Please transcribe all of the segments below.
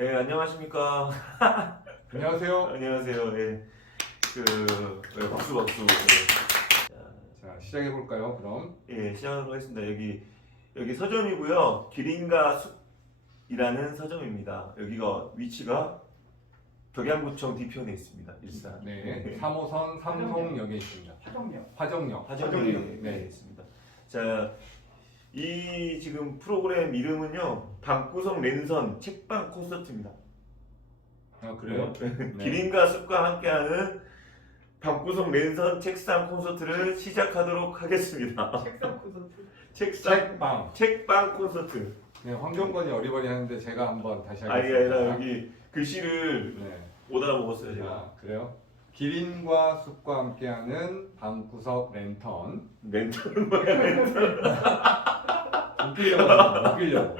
네, 안녕하십니까. 안녕하세요. 안녕하세요. 네, 박수 박수. 자, 시작해 볼까요? 그럼. 예, 시작하도록 하겠습니다. 여기 서점이고요. 기린과 숲이라는 서점입니다. 여기가 위치가 덕양구청 뒤편에 있습니다. 일산. 네, 3호선 삼성역에 있습니다. 화정역. 화정역에 네. 있습니다. 자, 이 지금 프로그램 이름은요, 방구석 랜선 책방 콘서트입니다. 아, 그래요? 네. 기린과 숲과 함께하는 방구석 랜선 책상 콘서트를 시작하도록 하겠습니다. 책상 콘서트. 책방 콘서트. 네, 황정권이 어리버리하는데 제가 한번 다시 아니 하겠습니다. 아니라 여기 글씨를 네. 못 알아먹었어요 제가. 아, 그래요? 기린과 숲과 함께하는 방구석 랜턴. 랜턴은 뭐야 랜턴. 웃기려고.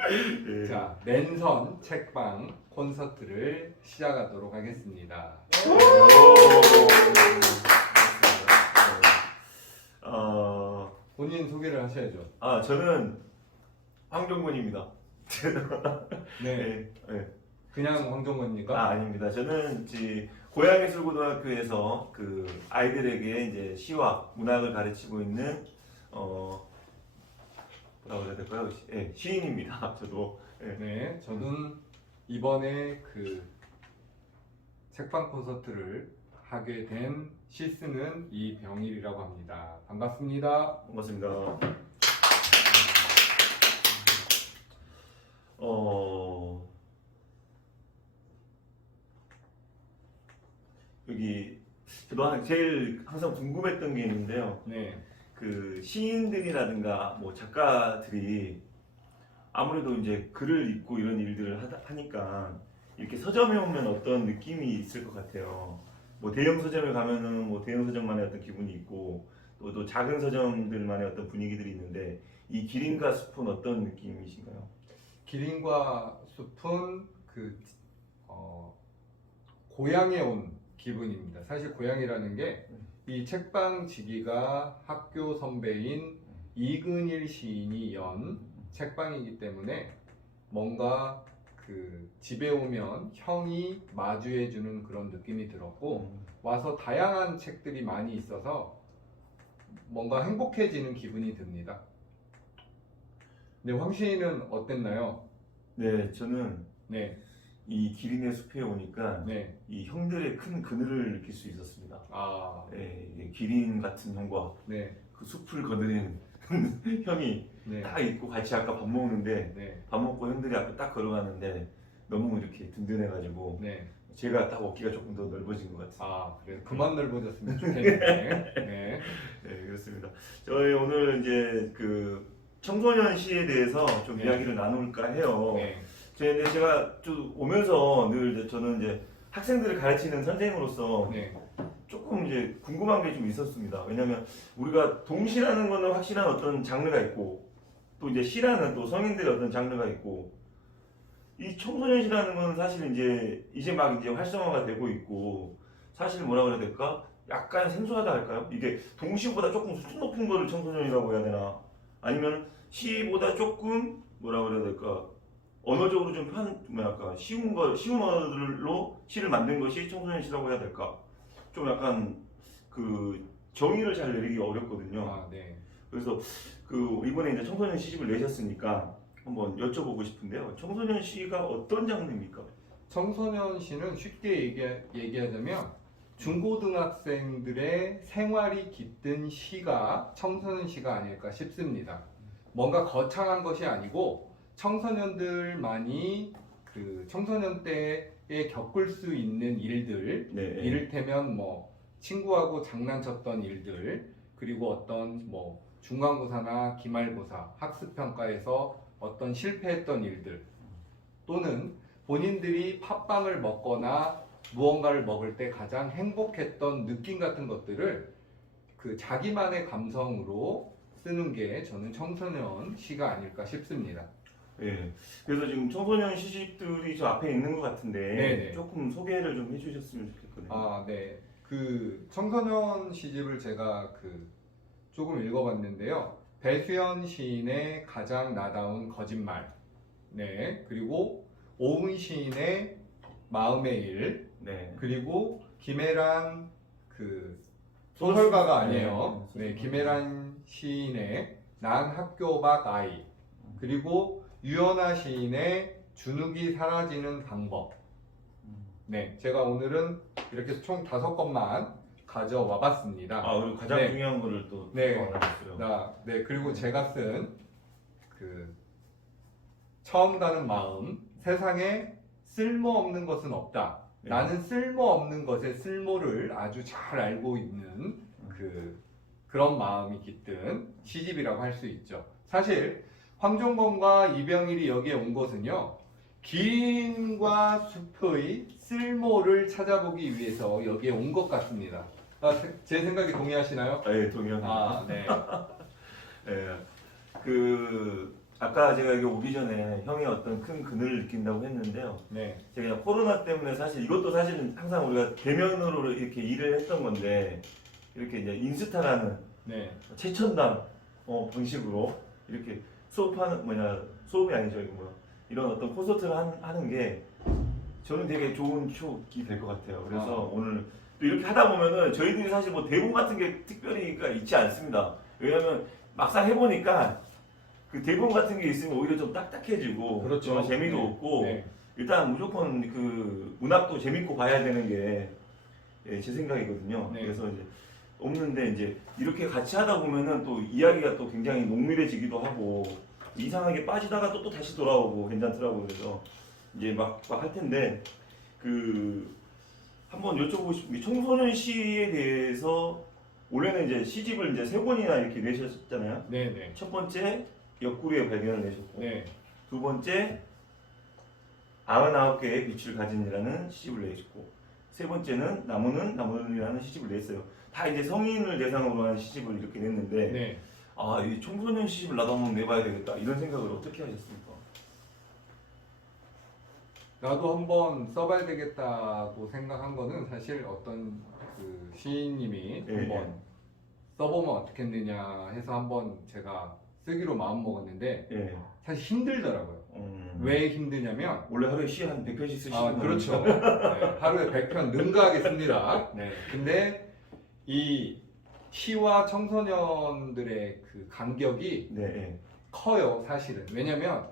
예. 자, 랜선 책방 콘서트를 시작하도록 하겠습니다. 본인 소개를 하셔야죠. 저는 황정권입니다. 네. 네. 네. 그냥 황정권입니까? 아닙니다. 저는 고양예술고등학교에서 그 아이들에게 이제 시와 문학을 가르치고 있는 뭐라고 해야 될까요? 네, 시인입니다. 저도. 네. 네, 저는 이번에 그 책방 콘서트를 하게 된 시스는 이병일이라고 합니다. 반갑습니다. 반갑습니다. 여기 저도 제일 항상 궁금했던 게 있는데요. 네, 그 시인들이라든가 뭐 작가들이 아무래도 이제 글을 읽고 이런 일들을 하니까 이렇게 서점에 오면 어떤 느낌이 있을 것 같아요. 뭐 대형 서점에 가면은 뭐 대형 서점만의 어떤 기분이 있고 또 작은 서점들만의 어떤 분위기들이 있는데 이 기린과 숲은 어떤 느낌이신가요? 기린과 숲은 고향에 온 기분입니다. 사실 고향이라는 게 이 책방 지기가 학교 선배인 이근일 시인이 연 책방이기 때문에 뭔가 그 집에 오면 형이 마주해주는 그런 느낌이 들었고 와서 다양한 책들이 많이 있어서 뭔가 행복해지는 기분이 듭니다. 네, 황 시인은 어땠나요? 네, 저는 네, 이 기린의 숲에 오니까 네, 이 형들의 큰 그늘을 느낄 수 있었습니다. 아, 네, 이 기린 같은 형과 네, 그 숲을 거느리는 형이 네, 딱 있고 같이 아까 밥 먹는데 네, 밥 먹고 형들이 앞에 딱 걸어가는데 너무 이렇게 든든해가지고 네. 제가 딱 어깨가 조금 더 넓어진 것 같아요. 아, 그래 그만 넓어졌으면 좋겠는데. 네, 네, 그렇습니다. 저희 오늘 이제 그 청소년 시에 대해서 좀 네. 이야기를 나눌까 해요. 네, 근데 제가 좀 오면서 늘 이제 저는 이제 학생들을 가르치는 선생님으로서 네, 조금 이제 궁금한 게 좀 있었습니다. 왜냐하면 우리가 동시라는 거는 확실한 어떤 장르가 있고 또 이제 시라는 또 성인들의 어떤 장르가 있고 이 청소년 시라는 건 사실 이제 막 이제 활성화가 되고 있고 사실 뭐라 그래야 될까? 약간 생소하다 할까요? 이게 동시보다 조금 수준 높은 거를 청소년이라고 해야 되나? 아니면 시보다 조금 뭐라 그래야 될까? 언어적으로 좀 쉬운 언어로 시를 만든 것이 청소년 시라고 해야 될까? 좀 약간 그 정의를 잘 내리기 어렵거든요. 아, 네. 그래서 그 이번에 이제 청소년 시집을 내셨으니까 한번 여쭤보고 싶은데요. 청소년 시가 어떤 장르입니까? 청소년 시는 쉽게 얘기하자면 중고등학생들의 생활이 깃든 시가 청소년 시가 아닐까 싶습니다. 뭔가 거창한 것이 아니고 청소년들만이 그 청소년 때에 겪을 수 있는 일들, 네. 이를테면 뭐 친구하고 장난쳤던 일들, 그리고 어떤 뭐 중간고사나 기말고사, 학습평가에서 어떤 실패했던 일들, 또는 본인들이 팥빵을 먹거나 무언가를 먹을 때 가장 행복했던 느낌 같은 것들을 그 자기만의 감성으로 쓰는 게 저는 청소년 시가 아닐까 싶습니다. 예. 그래서 지금 청소년 시집들이 저 앞에 있는 것 같은데 네네. 조금 소개를 좀 해주셨으면 좋겠거든요. 아, 네. 그 청소년 시집을 제가 조금 읽어봤는데요. 배수연 시인의 가장 나다운 거짓말. 네. 그리고 오은 시인의 마음의 일, 네. 그리고 김애란 그 소설가가 아니에요. 네. 네, 김애란 시인의 난 학교 밖 아이, 그리고 유연아 시인의 주눅이 사라지는 방법. 네, 제가 오늘은 이렇게 총 5권만 가져와 봤습니다. 아, 그리고 가장 네. 중요한 거를 또 네. 알아봤어요. 네, 그리고 제가 쓴 그 처음 가는 마음, 세상에 쓸모없는 것은 없다. 네. 나는 쓸모없는 것의 쓸모를 아주 잘 알고 있는 그런 마음이 깃든 시집이라고 할 수 있죠. 사실 황종범과 이병일이 여기에 온 것은요, 기린과 숲의 쓸모를 찾아보기 위해서 여기에 온 것 같습니다. 제 생각에 동의하시나요? 네, 동의합니다. 아, 네. 예, 아까 제가 여기 오기 전에 형의 어떤 큰 그늘을 느낀다고 했는데요. 네. 제가 코로나 때문에 사실 이것도 사실은 항상 우리가 대면으로 이렇게 일을 했던 건데 이렇게 이제 인스타라는 네. 최첨단 방식으로 이렇게 수업이 아니죠, 이거 이런 어떤 콘서트를 하는 게 저는 되게 좋은 추억이 될 것 같아요. 그래서 오늘 또 이렇게 하다 보면은 저희들이 사실 뭐 대본 같은 게 특별히가 있지 않습니다. 왜냐하면 막상 해보니까 그 대본 같은 게 있으면 오히려 좀 딱딱해지고 그렇죠. 좀 재미도 네. 없고 네. 일단 무조건 그 문학도 재밌고 봐야 되는 게 제 생각이거든요. 네. 그래서 이제 없는데 이제 이렇게 같이 하다 보면은 또 이야기가 또 굉장히 농밀해지기도 하고 이상하게 빠지다가 또 다시 돌아오고 괜찮더라고요. 그래서 이제 막 할 텐데 한번 여쭤보고 싶은 게 청소년 시에 대해서 올해는 이제 시집을 이제 3권이나 이렇게 내셨잖아요. 네, 네. 첫 번째 옆구리의 발견을 내셨고 네. 두 번째 99개의 빛을 가진이라는 시집을 내셨고 세 번째는 나무는이라는 시집을 냈어요. 다 이제 성인을 대상으로 한 시집을 이렇게 냈는데 네. 아, 이 청소년 시집을 나도 한번 내봐야 되겠다 이런 생각을 어떻게 하셨습니까? 나도 한번 써봐야 되겠다고 생각한 거는 사실 어떤 그 시인님이 예, 한번 예. 써보면 어떻겠느냐 해서 한번 제가 쓰기로 마음 먹었는데 예. 사실 힘들더라고요. 왜 힘드냐면 원래 하루에 시 한 100편씩 쓰시는 아, 그렇죠. 네, 하루에 100편 능가하게 씁니다. 네. 근데 이 시와 청소년들의 그 간격이 네, 예. 커요, 사실은. 왜냐면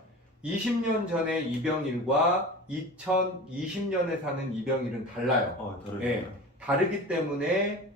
20년 전의 이병일과 2020년에 사는 이병일은 달라요. 다르죠. 네, 다르기 때문에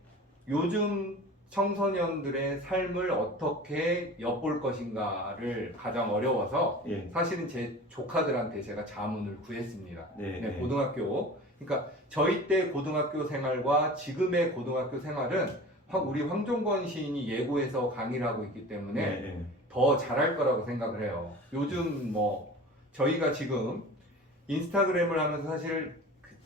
요즘 청소년들의 삶을 어떻게 엿볼 것인가를 가장 어려워서 예. 사실은 제 조카들한테 제가 자문을 구했습니다. 네, 네, 네. 고등학교. 그러니까 저희 때 고등학교 생활과 지금의 고등학교 생활은 우리 황종건 시인이 예고해서 강의를 하고 있기 때문에 네, 네. 더 잘할 거라고 생각을 해요. 요즘 뭐 저희가 지금 인스타그램을 하면서 사실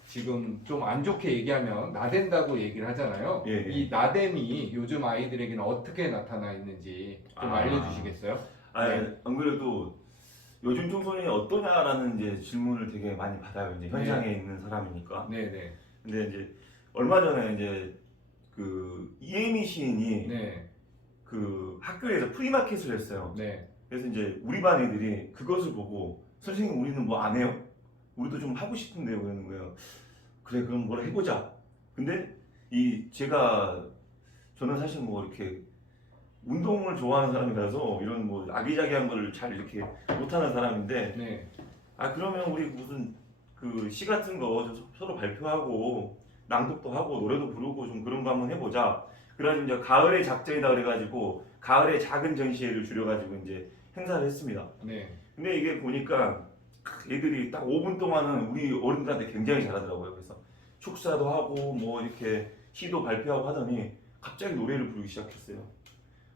지금 좀 안 좋게 얘기하면 나댄다고 얘기를 하잖아요. 예, 예. 이 나댐이 요즘 아이들에게는 어떻게 나타나 있는지 좀 알려주시겠어요? 안 그래도 요즘 청소년이 어떠냐라는 이제 질문을 되게 많이 받아요. 이제 현장에 있는 사람이니까. 네네. 근데 이제 얼마 전에 이제 그 이혜미 시인이 네. 그 학교에서 프리마켓을 했어요. 네. 그래서 이제 우리 반 애들이 그것을 보고 선생님 우리는 뭐 안 해요? 우리도 좀 하고 싶은데요 그러는 거예요. 그래 그럼 뭘 해보자. 근데 저는 사실 뭐 이렇게 운동을 좋아하는 사람이라서 이런 뭐 아기자기한 거를 잘 이렇게 못하는 사람인데 네. 그러면 우리 무슨 그 시 같은 거 서로 발표하고 낭독도 하고 노래도 부르고 좀 그런 거 한번 해보자. 그래가지고 이제 가을의 작전이다 그래가지고 가을의 작은 전시회를 줄여가지고 이제 행사를 했습니다. 네. 근데 이게 보니까 애들이 딱 5분 동안은 우리 어른들한테 굉장히 잘하더라고요. 그래서 축사도 하고 뭐 이렇게 시도 발표하고 하더니 갑자기 노래를 부르기 시작했어요.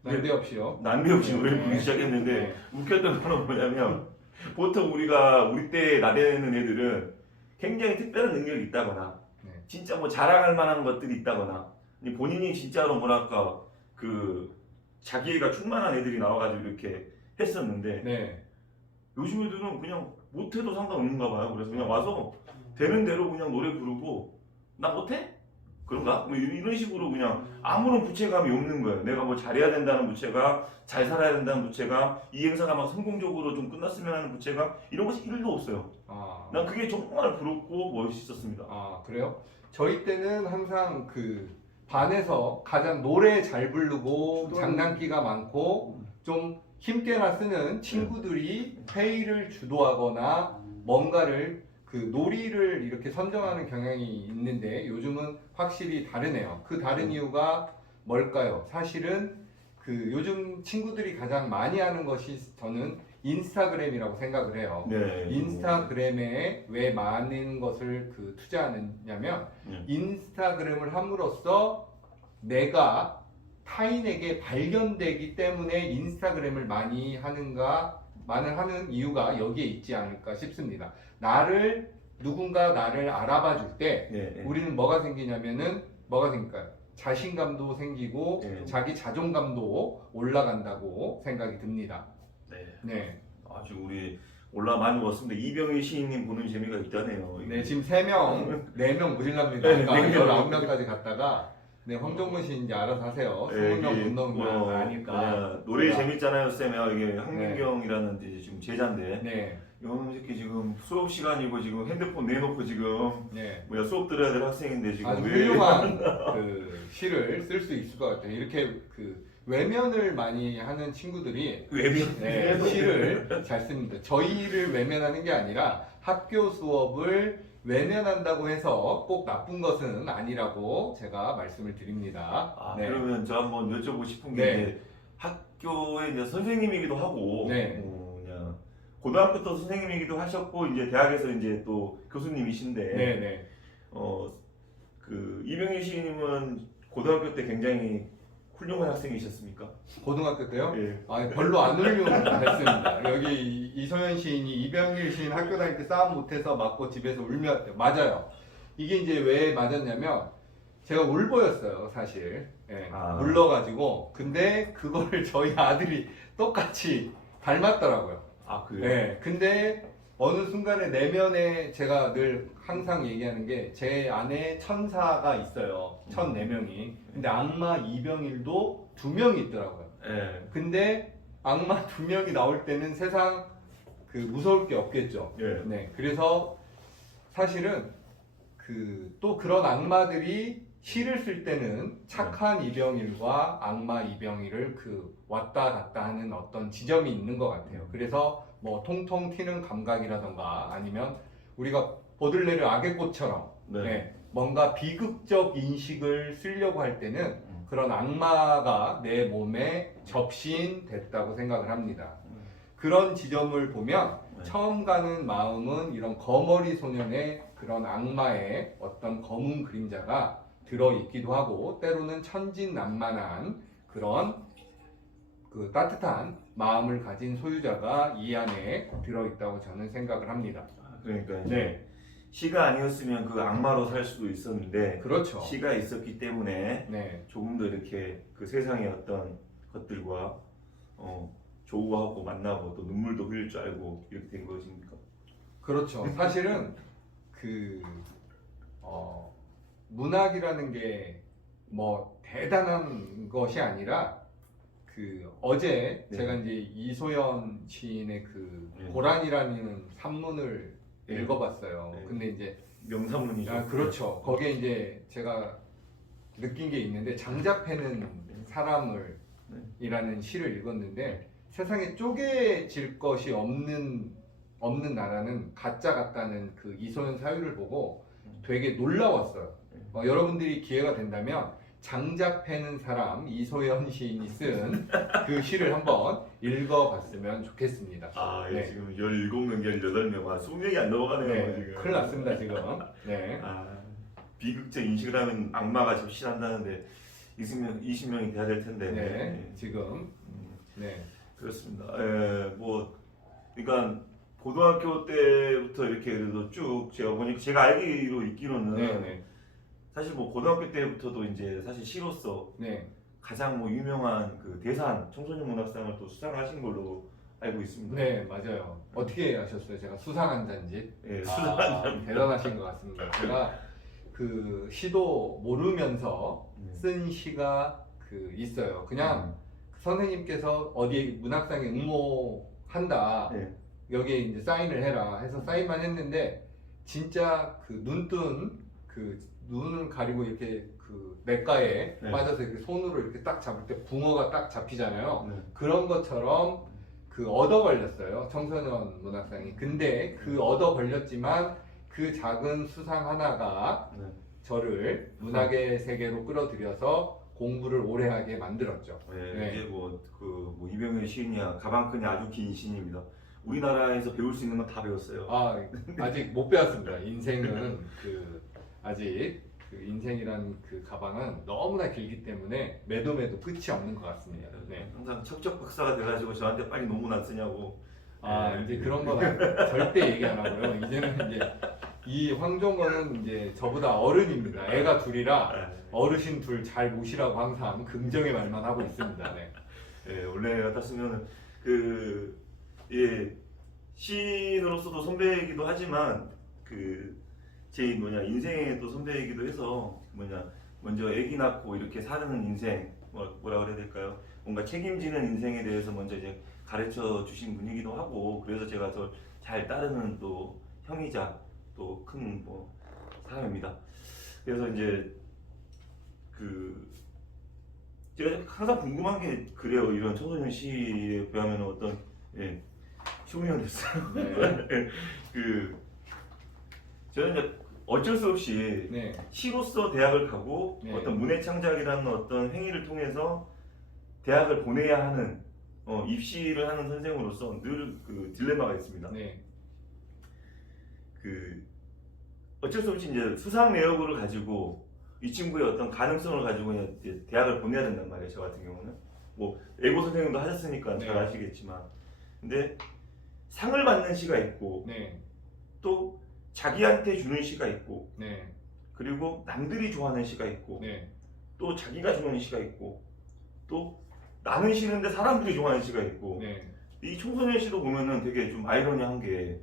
난데없이요. 난데없이 노래를 네. 부르기 시작했는데 네. 웃겼던 거는 뭐냐면 보통 우리 때 나대는 애들은 굉장히 특별한 능력이 있다거나 네. 진짜 뭐 자랑할 만한 것들이 있다거나 본인이 진짜로 뭐랄까 그 자기애가 충만한 애들이 나와가지고 이렇게 했었는데 네. 요즘 애들은 그냥 못해도 상관없는가 봐요. 그래서 그냥 와서 되는 대로 그냥 노래 부르고 나 못해? 그런가? 뭐 이런 식으로 그냥 아무런 부채감이 없는 거예요. 내가 뭐 잘해야 된다는 부채감, 잘 살아야 된다는 부채감, 이 행사가 막 성공적으로 좀 끝났으면 하는 부채감 이런 것이 1도 없어요. 난 그게 정말 부럽고 멋있었습니다. 그래요? 저희 때는 항상 그 반에서 가장 노래 잘 부르고 장난기가 많고 좀 힘께나 쓰는 친구들이 회의를 주도하거나 뭔가를 그 놀이를 이렇게 선정하는 경향이 있는데 요즘은 확실히 다르네요. 그 다른 이유가 뭘까요? 사실은 그 요즘 친구들이 가장 많이 하는 것이 저는 인스타그램이라고 생각을 해요. 네. 인스타그램에 왜 많은 것을 그 투자하느냐면 인스타그램을 함으로써 내가 타인에게 발견되기 때문에 인스타그램을 많이 하는 이유가 여기에 있지 않을까 싶습니다. 누군가 나를 알아봐 줄 때 우리는 뭐가 생기냐면은 뭐가 생길까요? 자신감도 생기고 자기 자존감도 올라간다고 생각이 듭니다. 네. 아주 우리 많이 먹었습니다. 이병희 시인님 보는 재미가 있다네요. 네, 지금 3명, 4명 모질랍니다. 네, 아까 4명. 19명까지 갔다가 황정문 씨 이제 알아서 하세요. 20명 못 넘으면 아니까. 노래 재밌잖아요, 쌤이요. 이게 황민경이라는 이제 지금 제자인데. 네. 이놈 새끼 지금 수업 시간이고 지금 핸드폰 내놓고 지금 네. 수업 들어야 될 학생인데 지금 아주 훌륭한 그 시를 쓸 수 있을 것 같아요. 이렇게 그 외면을 많이 하는 친구들이 시를 잘 씁니다. 저희를 외면하는 게 아니라 학교 수업을 외면한다고 해서 꼭 나쁜 것은 아니라고 제가 말씀을 드립니다. 그러면 저 한번 여쭤보고 싶은 게 이제 학교의 이제 선생님이기도 하고 그냥 고등학교 때 선생님이기도 하셨고 이제 대학에서 이제 또 교수님이신데 그 이병희 시인님은 고등학교 때 굉장히 훌륭한 학생이셨습니까? 고등학교 때요? 예. 별로 안 훌륭했습니다. 여기 이소연 시인이 이병일 시인 학교 다닐 때 싸움 못해서 맞고 집에서 울며 왔대요. 맞아요. 이게 이제 왜 맞았냐면 제가 울보였어요, 사실. 울러가지고. 근데 그걸 저희 아들이 똑같이 닮았더라고요. 그래요? 네. 근데 어느 순간에 내면에 제가 늘 항상 얘기하는 게 제 안에 천사가 있어요. 1004명이. 근데 악마 이병일도 2명이 있더라고요. 근데 악마 2명이 나올 때는 세상 그 무서울 게 없겠죠. 네. 그래서 사실은 또 그런 악마들이 시를 쓸 때는 착한 이병일과 악마 이병일을 왔다 갔다 하는 어떤 지점이 있는 것 같아요. 그래서 뭐 통통 튀는 감각이라던가 아니면 우리가 보들레르 악의 꽃처럼 뭔가 비극적 인식을 쓰려고 할 때는 그런 악마가 내 몸에 접신됐다고 생각을 합니다. 그런 지점을 보면 처음 가는 마음은 이런 거머리 소년의 그런 악마의 어떤 검은 그림자가 들어있기도 하고 때로는 천진난만한 그런 그 따뜻한 마음을 가진 소유자가 이 안에 들어있다고 저는 생각을 합니다. 그러니까 시가 아니었으면 그 악마로 살 수도 있었는데 그렇죠. 시가 있었기 때문에 조금 더 이렇게 그 세상의 어떤 것들과 조우하고 만나고 또 눈물도 흘릴 줄 알고 이렇게 된 것입니까? 그렇죠. 사실은 문학이라는 게 뭐 대단한 것이 아니라 어제 제가 이제 이소연 시인의 고란이라는 산문을 읽어봤어요. 근데 이제 명산문이죠. 그렇죠. 거기에 이제 제가 느낀 게 있는데 장자 패는 사람을 이라는 시를 읽었는데 세상에 쪼개질 것이 없는 나라는 가짜 같다는 그 이소연 사유를 보고 되게 놀라웠어요. 여러분들이 기회가 된다면 장자 패는 사람 이소연 시인이 쓴 그 시를 한번 읽어봤으면 좋겠습니다. 지금 17명, 18명, 20명이 안 넘어가네요. 지금. 큰일 났습니다 지금. 비극적 인식을 하면 악마가 접신한다는데 20명이 돼야 될 텐데. 지금. 그렇습니다. 그러니까 고등학교 때부터 이렇게 그래도 쭉 제가 알기로 있기로는 사실 뭐 고등학교 때부터도 이제 사실 시로서 가장 유명한 그 대산 청소년 문학상을 또 수상하신 걸로 알고 있습니다. 네, 맞아요. 어떻게 아셨어요? 제가 수상한 잔지. 수상한 잔지. 대단하신 것 같습니다. 제가 그 시도 모르면서 네. 쓴 시가 그 있어요. 그냥 선생님께서 어디 문학상에 응모한다. 네. 여기에 이제 사인을 해라 해서 사인만 했는데 진짜 그 눈뜬 그 눈을 가리고 이렇게 그 냇가에 네. 빠져서 이렇게 손으로 이렇게 딱 잡을 때 붕어가 딱 잡히잖아요. 네. 그런 것처럼 그 얻어 걸렸어요. 청소년 문학상이. 근데 그 얻어 걸렸지만 그 작은 수상 하나가 네. 저를 문학의 세계로 끌어들여서 공부를 오래 하게 만들었죠. 네, 네. 이제 뭐 이병현 시인이야 가방끈이 아주 긴 시인입니다. 우리나라에서 배울 수 있는 건 다 배웠어요. 아직 못 배웠습니다. 인생은 그 아직 그 인생이란 그 가방은 너무나 길기 때문에 매도 끝이 없는 것 같습니다. 네. 항상 척척 박사가 돼가지고 저한테 빨리 논문 안 쓰냐고. 네. 이제 그런 건 절대 얘기 안 하고요. 이제는 이제 이 황종건은 이제 저보다 어른입니다. 애가 둘이라 어르신 둘 잘 모시라고 항상 긍정의 말만 하고 있습니다. 네. 네, 원래 같았으면 예, 시인으로서도 선배이기도 하지만 제 인생의 또 선배이기도 해서 먼저 아기 낳고 이렇게 사는 인생 뭐라 그래야 될까요? 뭔가 책임지는 인생에 대해서 먼저 이제 가르쳐 주신 분이기도 하고 그래서 제가 더 잘 따르는 또 형이자 또 큰 사람입니다. 그래서 이제 제가 항상 궁금한 게 그래요. 이런 청소년 시에 비하면 어떤 쇼미형 됐어요. 네. 저는 이제 어쩔 수 없이 네. 시로서 대학을 가고 네. 어떤 문해 창작이라는 어떤 행위를 통해서 대학을 보내야 하는 입시를 하는 선생으로서 늘 그 딜레마가 있습니다. 네. 어쩔 수 없이 이제 수상 내역을 가지고 이 친구의 어떤 가능성을 가지고 그냥 이제 대학을 보내야 된단 말이에요. 저 같은 경우는 애고 선생님도 하셨으니까 네. 잘 아시겠지만, 근데 상을 받는 시가 있고 네. 또 자기한테 주는 시가 있고 네. 그리고 남들이 좋아하는 시가 있고 네. 또 자기가 좋아하는 시가 있고 또 나는 싫은데 사람들이 좋아하는 시가 있고 네. 이 청소년 시도 보면은 되게 좀 아이러니한 게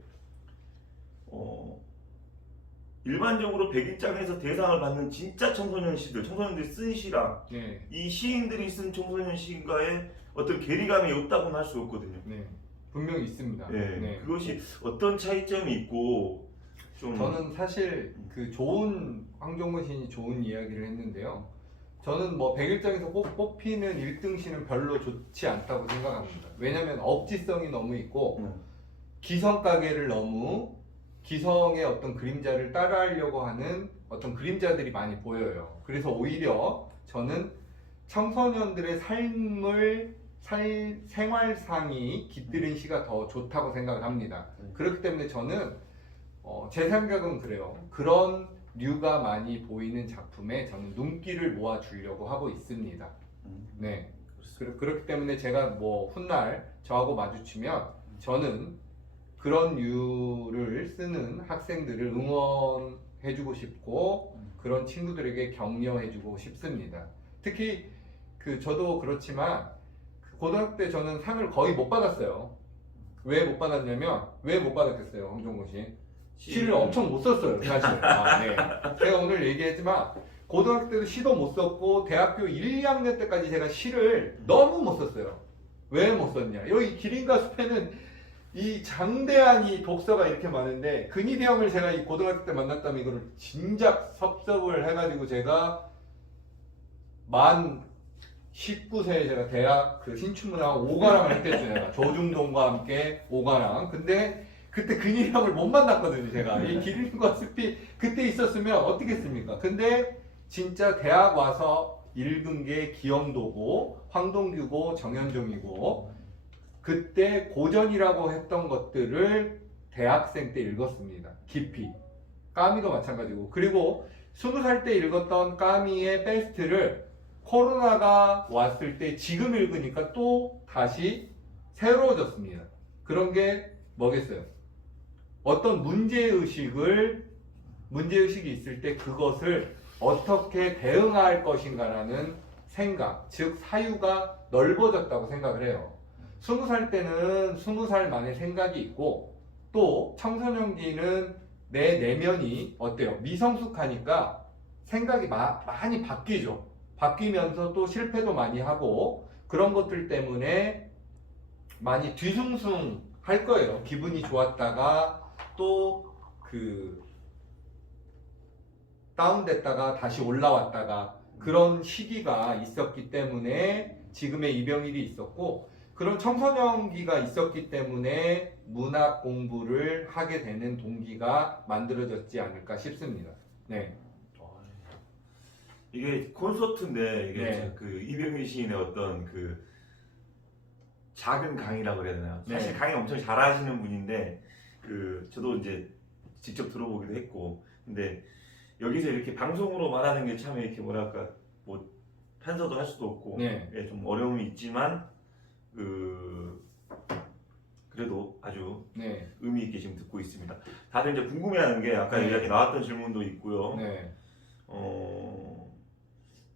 일반적으로 백일장에서 대상을 받는 진짜 청소년 시들, 청소년들이 쓴 시랑 네. 이 시인들이 쓴 청소년 시인가의 어떤 괴리감이 없다고는 할 수 없거든요. 네. 분명히 있습니다. 네, 네. 그것이 어떤 차이점이 있고 좀 저는 사실 그 좋은 황종근 시인이 좋은 이야기를 했는데요. 저는 백일장에서 뽑히는 1등시는 별로 좋지 않다고 생각합니다. 왜냐하면 억지성이 너무 있고 기성가계를 너무 기성의 어떤 그림자를 따라하려고 하는 어떤 그림자들이 많이 보여요. 그래서 오히려 저는 청소년들의 생활상이 깃들인 시가 더 좋다고 생각을 합니다. 그렇기 때문에 저는 제 생각은 그래요. 그런 류가 많이 보이는 작품에 저는 눈길을 모아주려고 하고 있습니다. 네. 그렇기 때문에 제가 훗날 저하고 마주치면 저는 그런 류를 쓰는 학생들을 응원해주고 싶고 그런 친구들에게 격려해주고 싶습니다. 특히 저도 그렇지만 고등학교 때 저는 상을 거의 못 받았어요. 왜 못 받았냐면 왜 못 받았겠어요, 황종근 씨? 시를 엄청 못 썼어요, 사실. 네. 제가 오늘 얘기했지만 고등학교 때도 시도 못 썼고 대학교 1, 2학년 때까지 제가 시를 너무 못 썼어요. 왜 못 썼냐? 여기 기린과 숲에는 이 장대한 이 독서가 이렇게 많은데 근위대 형을 제가 이 고등학교 때 만났다면 이거를 진작 섭섭을 해가지고 제가 만 19세에 제가 대학 신춘문학 5관왕을 했겠죠. 제가 조중동과 함께 5관왕. 근데 그때 근위대 형을 못 만났거든요. 제가 이 기린과 숲이 그때 있었으면 어떻게 했습니까? 근데 진짜 대학 와서 읽은 게 기영도고 황동규고 정현종이고 그때 고전이라고 했던 것들을 대학생 때 읽었습니다. 깊이. 까미도 마찬가지고. 그리고 20살 때 읽었던 까미의 베스트를 코로나가 왔을 때 지금 읽으니까 또 다시 새로워졌습니다. 그런 게 뭐겠어요? 어떤 문제의식이 있을 때 그것을 어떻게 대응할 것인가라는 생각, 즉 사유가 넓어졌다고 생각을 해요. 20살 때는 20살만의 생각이 있고 또 청소년기는 내 내면이 어때요? 미성숙하니까 생각이 많이 바뀌죠. 바뀌면서 또 실패도 많이 하고 그런 것들 때문에 많이 뒤숭숭할 거예요. 기분이 좋았다가 또 그 다운됐다가 다시 올라왔다가 그런 시기가 있었기 때문에 지금의 이병일이 있었고 그런 청소년기가 있었기 때문에 문학 공부를 하게 되는 동기가 만들어졌지 않을까 싶습니다. 네. 이게 콘서트인데 이게 네. 그 이병일 시인의 어떤 그 작은 강의라고 그래야 되나요? 사실 네. 강의 엄청 잘하시는 분인데 그 저도 이제 직접 들어보기도 했고 근데 여기서 이렇게 방송으로 말하는 게 참 이렇게 뭐랄까 뭐 편서도 할 수도 없고 네. 예, 좀 어려움이 있지만 그래도 아주 네. 의미 있게 지금 듣고 있습니다. 다들 이제 궁금해하는 게 아까 네. 이야기 나왔던 질문도 있고요. 네.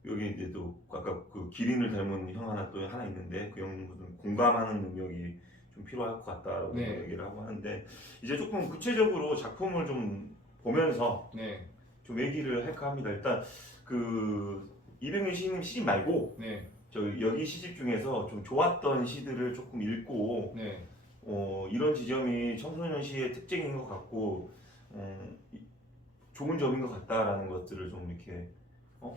여기 이제 또 아까 그 기린을 닮은 형 하나 또 하나 있는데 그 형은 무슨 공감하는 능력이 좀 필요할 것 같다라고 네. 얘기를 하고 하는데 이제 조금 구체적으로 작품을 좀 보면서 네. 좀 얘기를 할까 합니다. 일단 그 이병일 시인 시집 말고 네. 저 여기 시집 중에서 좀 좋았던 시들을 조금 읽고 네. 이런 지점이 청소년 시의 특징인 것 같고 좋은 점인 것 같다라는 것들을 좀 이렇게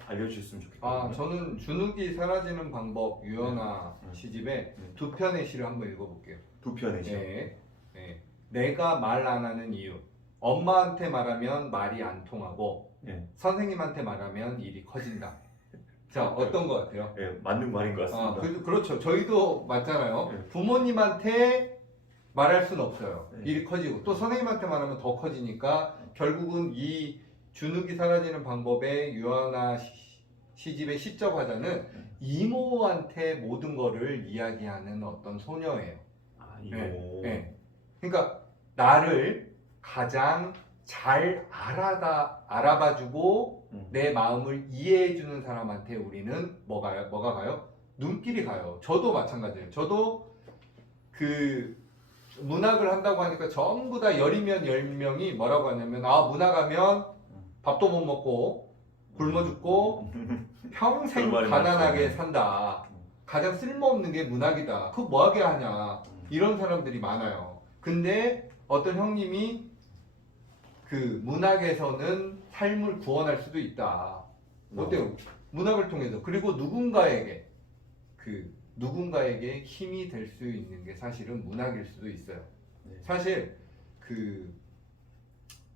알려주셨으면 좋겠거든요. 아, 저는 주눅이 사라지는 방법 유연아 네. 시집에 네. 두 편의 시를 한번 읽어볼게요. 두 편의 시. 네. 네. 내가 말 안 하는 이유. 엄마한테 말하면 말이 안 통하고 네. 선생님한테 말하면 일이 커진다. 자, 어떤 것 같아요? 네, 맞는 말인 것 같습니다. 그렇죠. 저희도 맞잖아요. 네. 부모님한테 말할 수는 없어요. 네. 일이 커지고 또 선생님한테 말하면 더 커지니까 결국은 이 주눅이 사라지는 방법의 유연아 시집의 시적 화자는 이모한테 모든 거를 이야기하는 어떤 소녀예요. 아, 이거. 네, 네. 그러니까 나를 가장 잘 알아봐주고 내 마음을 이해해주는 사람한테 우리는 뭐가 가요? 눈길이 가요. 저도 마찬가지예요. 저도 그 문학을 한다고 하니까 전부 다 10이면 10명이 뭐라고 하냐면 아 문학하면 밥도 못 먹고 굶어 죽고 평생 그런 말이 가난하게 많죠. 산다. 가장 쓸모없는 게 문학이다. 그거 뭐하게 하냐. 이런 사람들이 많아요. 근데 어떤 형님이 그 문학에서는 삶을 구원할 수도 있다. 어때요? 문학을 통해서 그리고 누군가에게 힘이 될 수 있는 게 사실은 문학일 수도 있어요. 네. 사실 그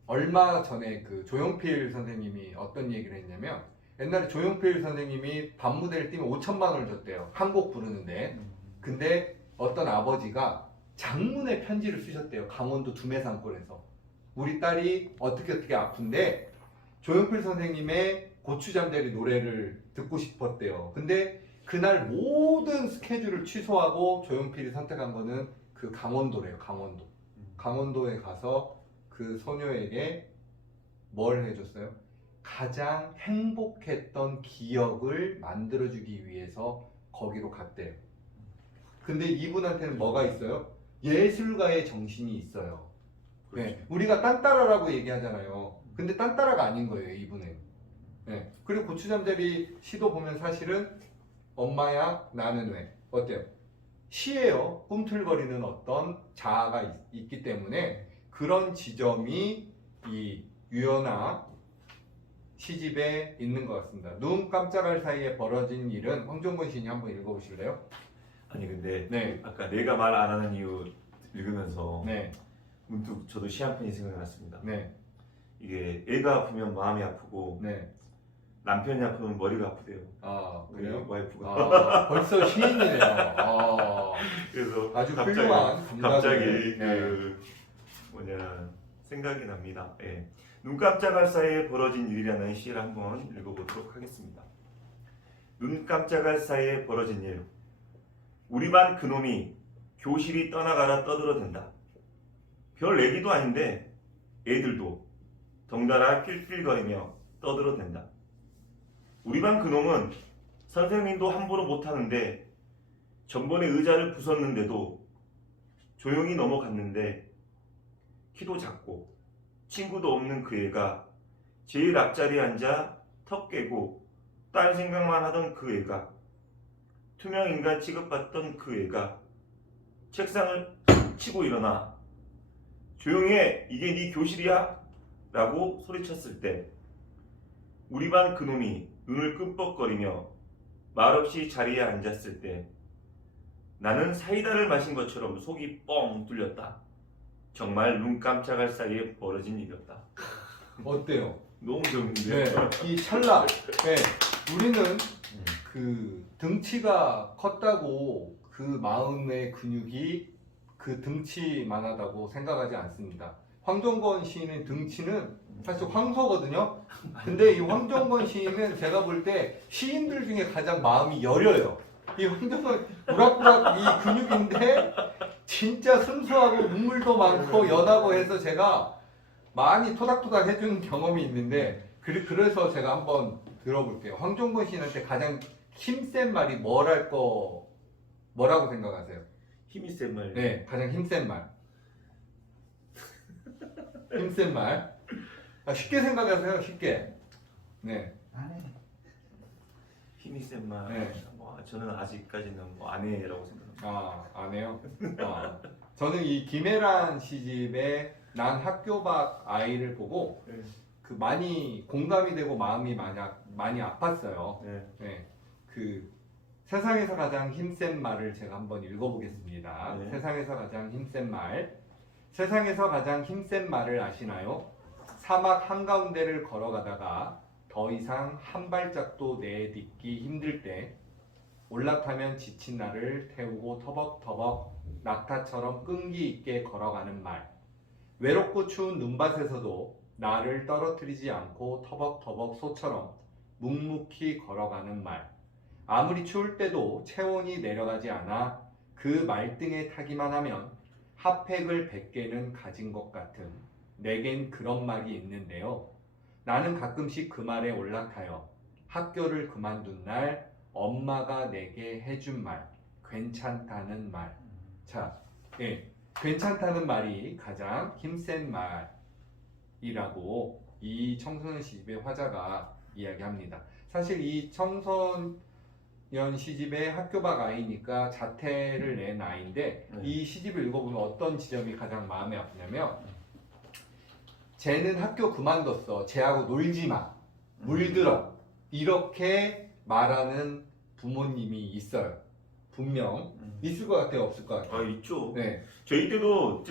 얼마 전에 그 조용필 선생님이 어떤 얘기를 했냐면 옛날에 조용필 선생님이 밤무대를 뛰면 5천만 원을 줬대요. 한 곡 부르는데. 근데 어떤 아버지가 장문의 편지를 쓰셨대요. 강원도 두메산골에서. 우리 딸이 어떻게 아픈데 조용필 선생님의 고추잠자리 노래를 듣고 싶었대요. 근데 그날 모든 스케줄을 취소하고 조용필이 선택한 거는 그 강원도래요. 강원도. 강원도에 가서 그 소녀에게 뭘 해줬어요? 가장 행복했던 기억을 만들어주기 위해서 거기로 갔대요. 근데 이분한테는 뭐가 있어요? 예술가의 정신이 있어요. 네, 우리가 딴따라라고 얘기하잖아요. 근데 딴따라가 아닌 거예요, 이분은. 네. 그리고 고추잠자리 시도 보면 사실은 엄마야 나는 왜 어때요? 시예요. 꿈틀거리는 어떤 자아가 있기 때문에 그런 지점이 이 유연아 시집에 있는 것 같습니다. 눈 깜짝할 사이에 벌어진 일은 황종근 시인이 한번 읽어보실래요? 아니 근데 네. 아까 내가 말 안 하는 이유 읽으면서 네. 문득 저도 시 한 편이 생각났습니다. 네. 이게 애가 아프면 마음이 아프고 네. 남편이 아프면 머리가 아프대요. 아, 우리 그래요? 와이프가. 아, 벌써 시인이네요. 아, 그래서 아주 훌륭한 갑자기 감각을. 그 뭐냐 생각이 납니다. 예. 눈 깜짝할 사이에 벌어진 일이라는 시를 한번 읽어보도록 하겠습니다. 눈 깜짝할 사이에 벌어진 일. 우리 반 그놈이 교실이 떠나가라 떠들어댄다. 별 얘기도 아닌데 애들도 덩달아 낄낄거리며 떠들어댄다. 우리 반 그놈은 선생님도 함부로 못하는데 전번에 의자를 부쉈는데도 조용히 넘어갔는데 키도 작고 친구도 없는 그 애가 제일 앞자리에 앉아 턱 깨고 딴 생각만 하던 그 애가 투명 인간 취급받던 그 애가 책상을 치고 일어나 조용히 해 이게 네 교실이야? 라고 소리쳤을 때 우리 반 그놈이 눈을 끔뻑거리며 말없이 자리에 앉았을 때 나는 사이다를 마신 것처럼 속이 뻥 뚫렸다. 정말 눈 깜짝할 사이에 벌어진 일이었다. 어때요? 너무 좋은데요? 네, 이 찰나. 네, 우리는 그 등치가 컸다고 그 마음의 근육이 그 등치만 하다고 생각하지 않습니다. 황정권 시인의 등치는 사실 황소거든요. 근데 이 황정권 시인은 제가 볼 때 시인들 중에 가장 마음이 여려요. 이 황정권 부락부락 이 근육인데 진짜 순수하고 눈물도 많고 연하고 해서 제가 많이 토닥토닥 해주는 경험이 있는데 그래서 제가 한번 들어볼게요. 황정권 시인한테 가장 힘센 말이 뭐라고 생각하세요? 힘이 센 말. 네, 가장 힘센 말. 힘센 말. 쉽게 생각하세요. 쉽게. 네. 힘이 센 말. 네. 뭐 저는 아직까지는 뭐 아내라고 생각합니다. 안 해요? 저는 이 김혜란 시집의 난 학교 밖 아이를 보고 네. 그 많이 공감이 되고 마음이 많이 아팠어요. 네. 네. 그 세상에서 가장 힘센 말을 제가 한번 읽어보겠습니다. 네. 세상에서 가장 힘센 말. 세상에서 가장 힘센 말을 아시나요? 사막 한가운데를 걸어가다가 더 이상 한 발짝도 내딛기 힘들 때 올라타면 지친 나를 태우고 터벅터벅 낙타처럼 끈기 있게 걸어가는 말. 외롭고 추운 눈밭에서도 나를 떨어뜨리지 않고 터벅터벅 소처럼 묵묵히 걸어가는 말. 아무리 추울 때도 체온이 내려가지 않아 그 말등에 타기만 하면 핫팩을 100개는 가진 것 같은 내겐 그런 말이 있는데요. 나는 가끔씩 그 말에 올라타요. 학교를 그만둔 날 엄마가 내게 해준 말, 괜찮다는 말. 자, 예, 괜찮다는 말이 가장 힘센 말이라고 이 청소년 시집의 화자가 이야기합니다. 사실 이 청소년 시집의 학교 밖 아이니까 자퇴를 낸 아이인데 이 시집을 읽어보면 어떤 지점이 가장 마음에 아프냐면 쟤는 학교 그만뒀어. 쟤하고 놀지 마. 물들어. 이렇게 말하는 부모님이 있어요. 분명 있을 것 같아요, 없을 것 같아요. 있죠. 네. 저희 때도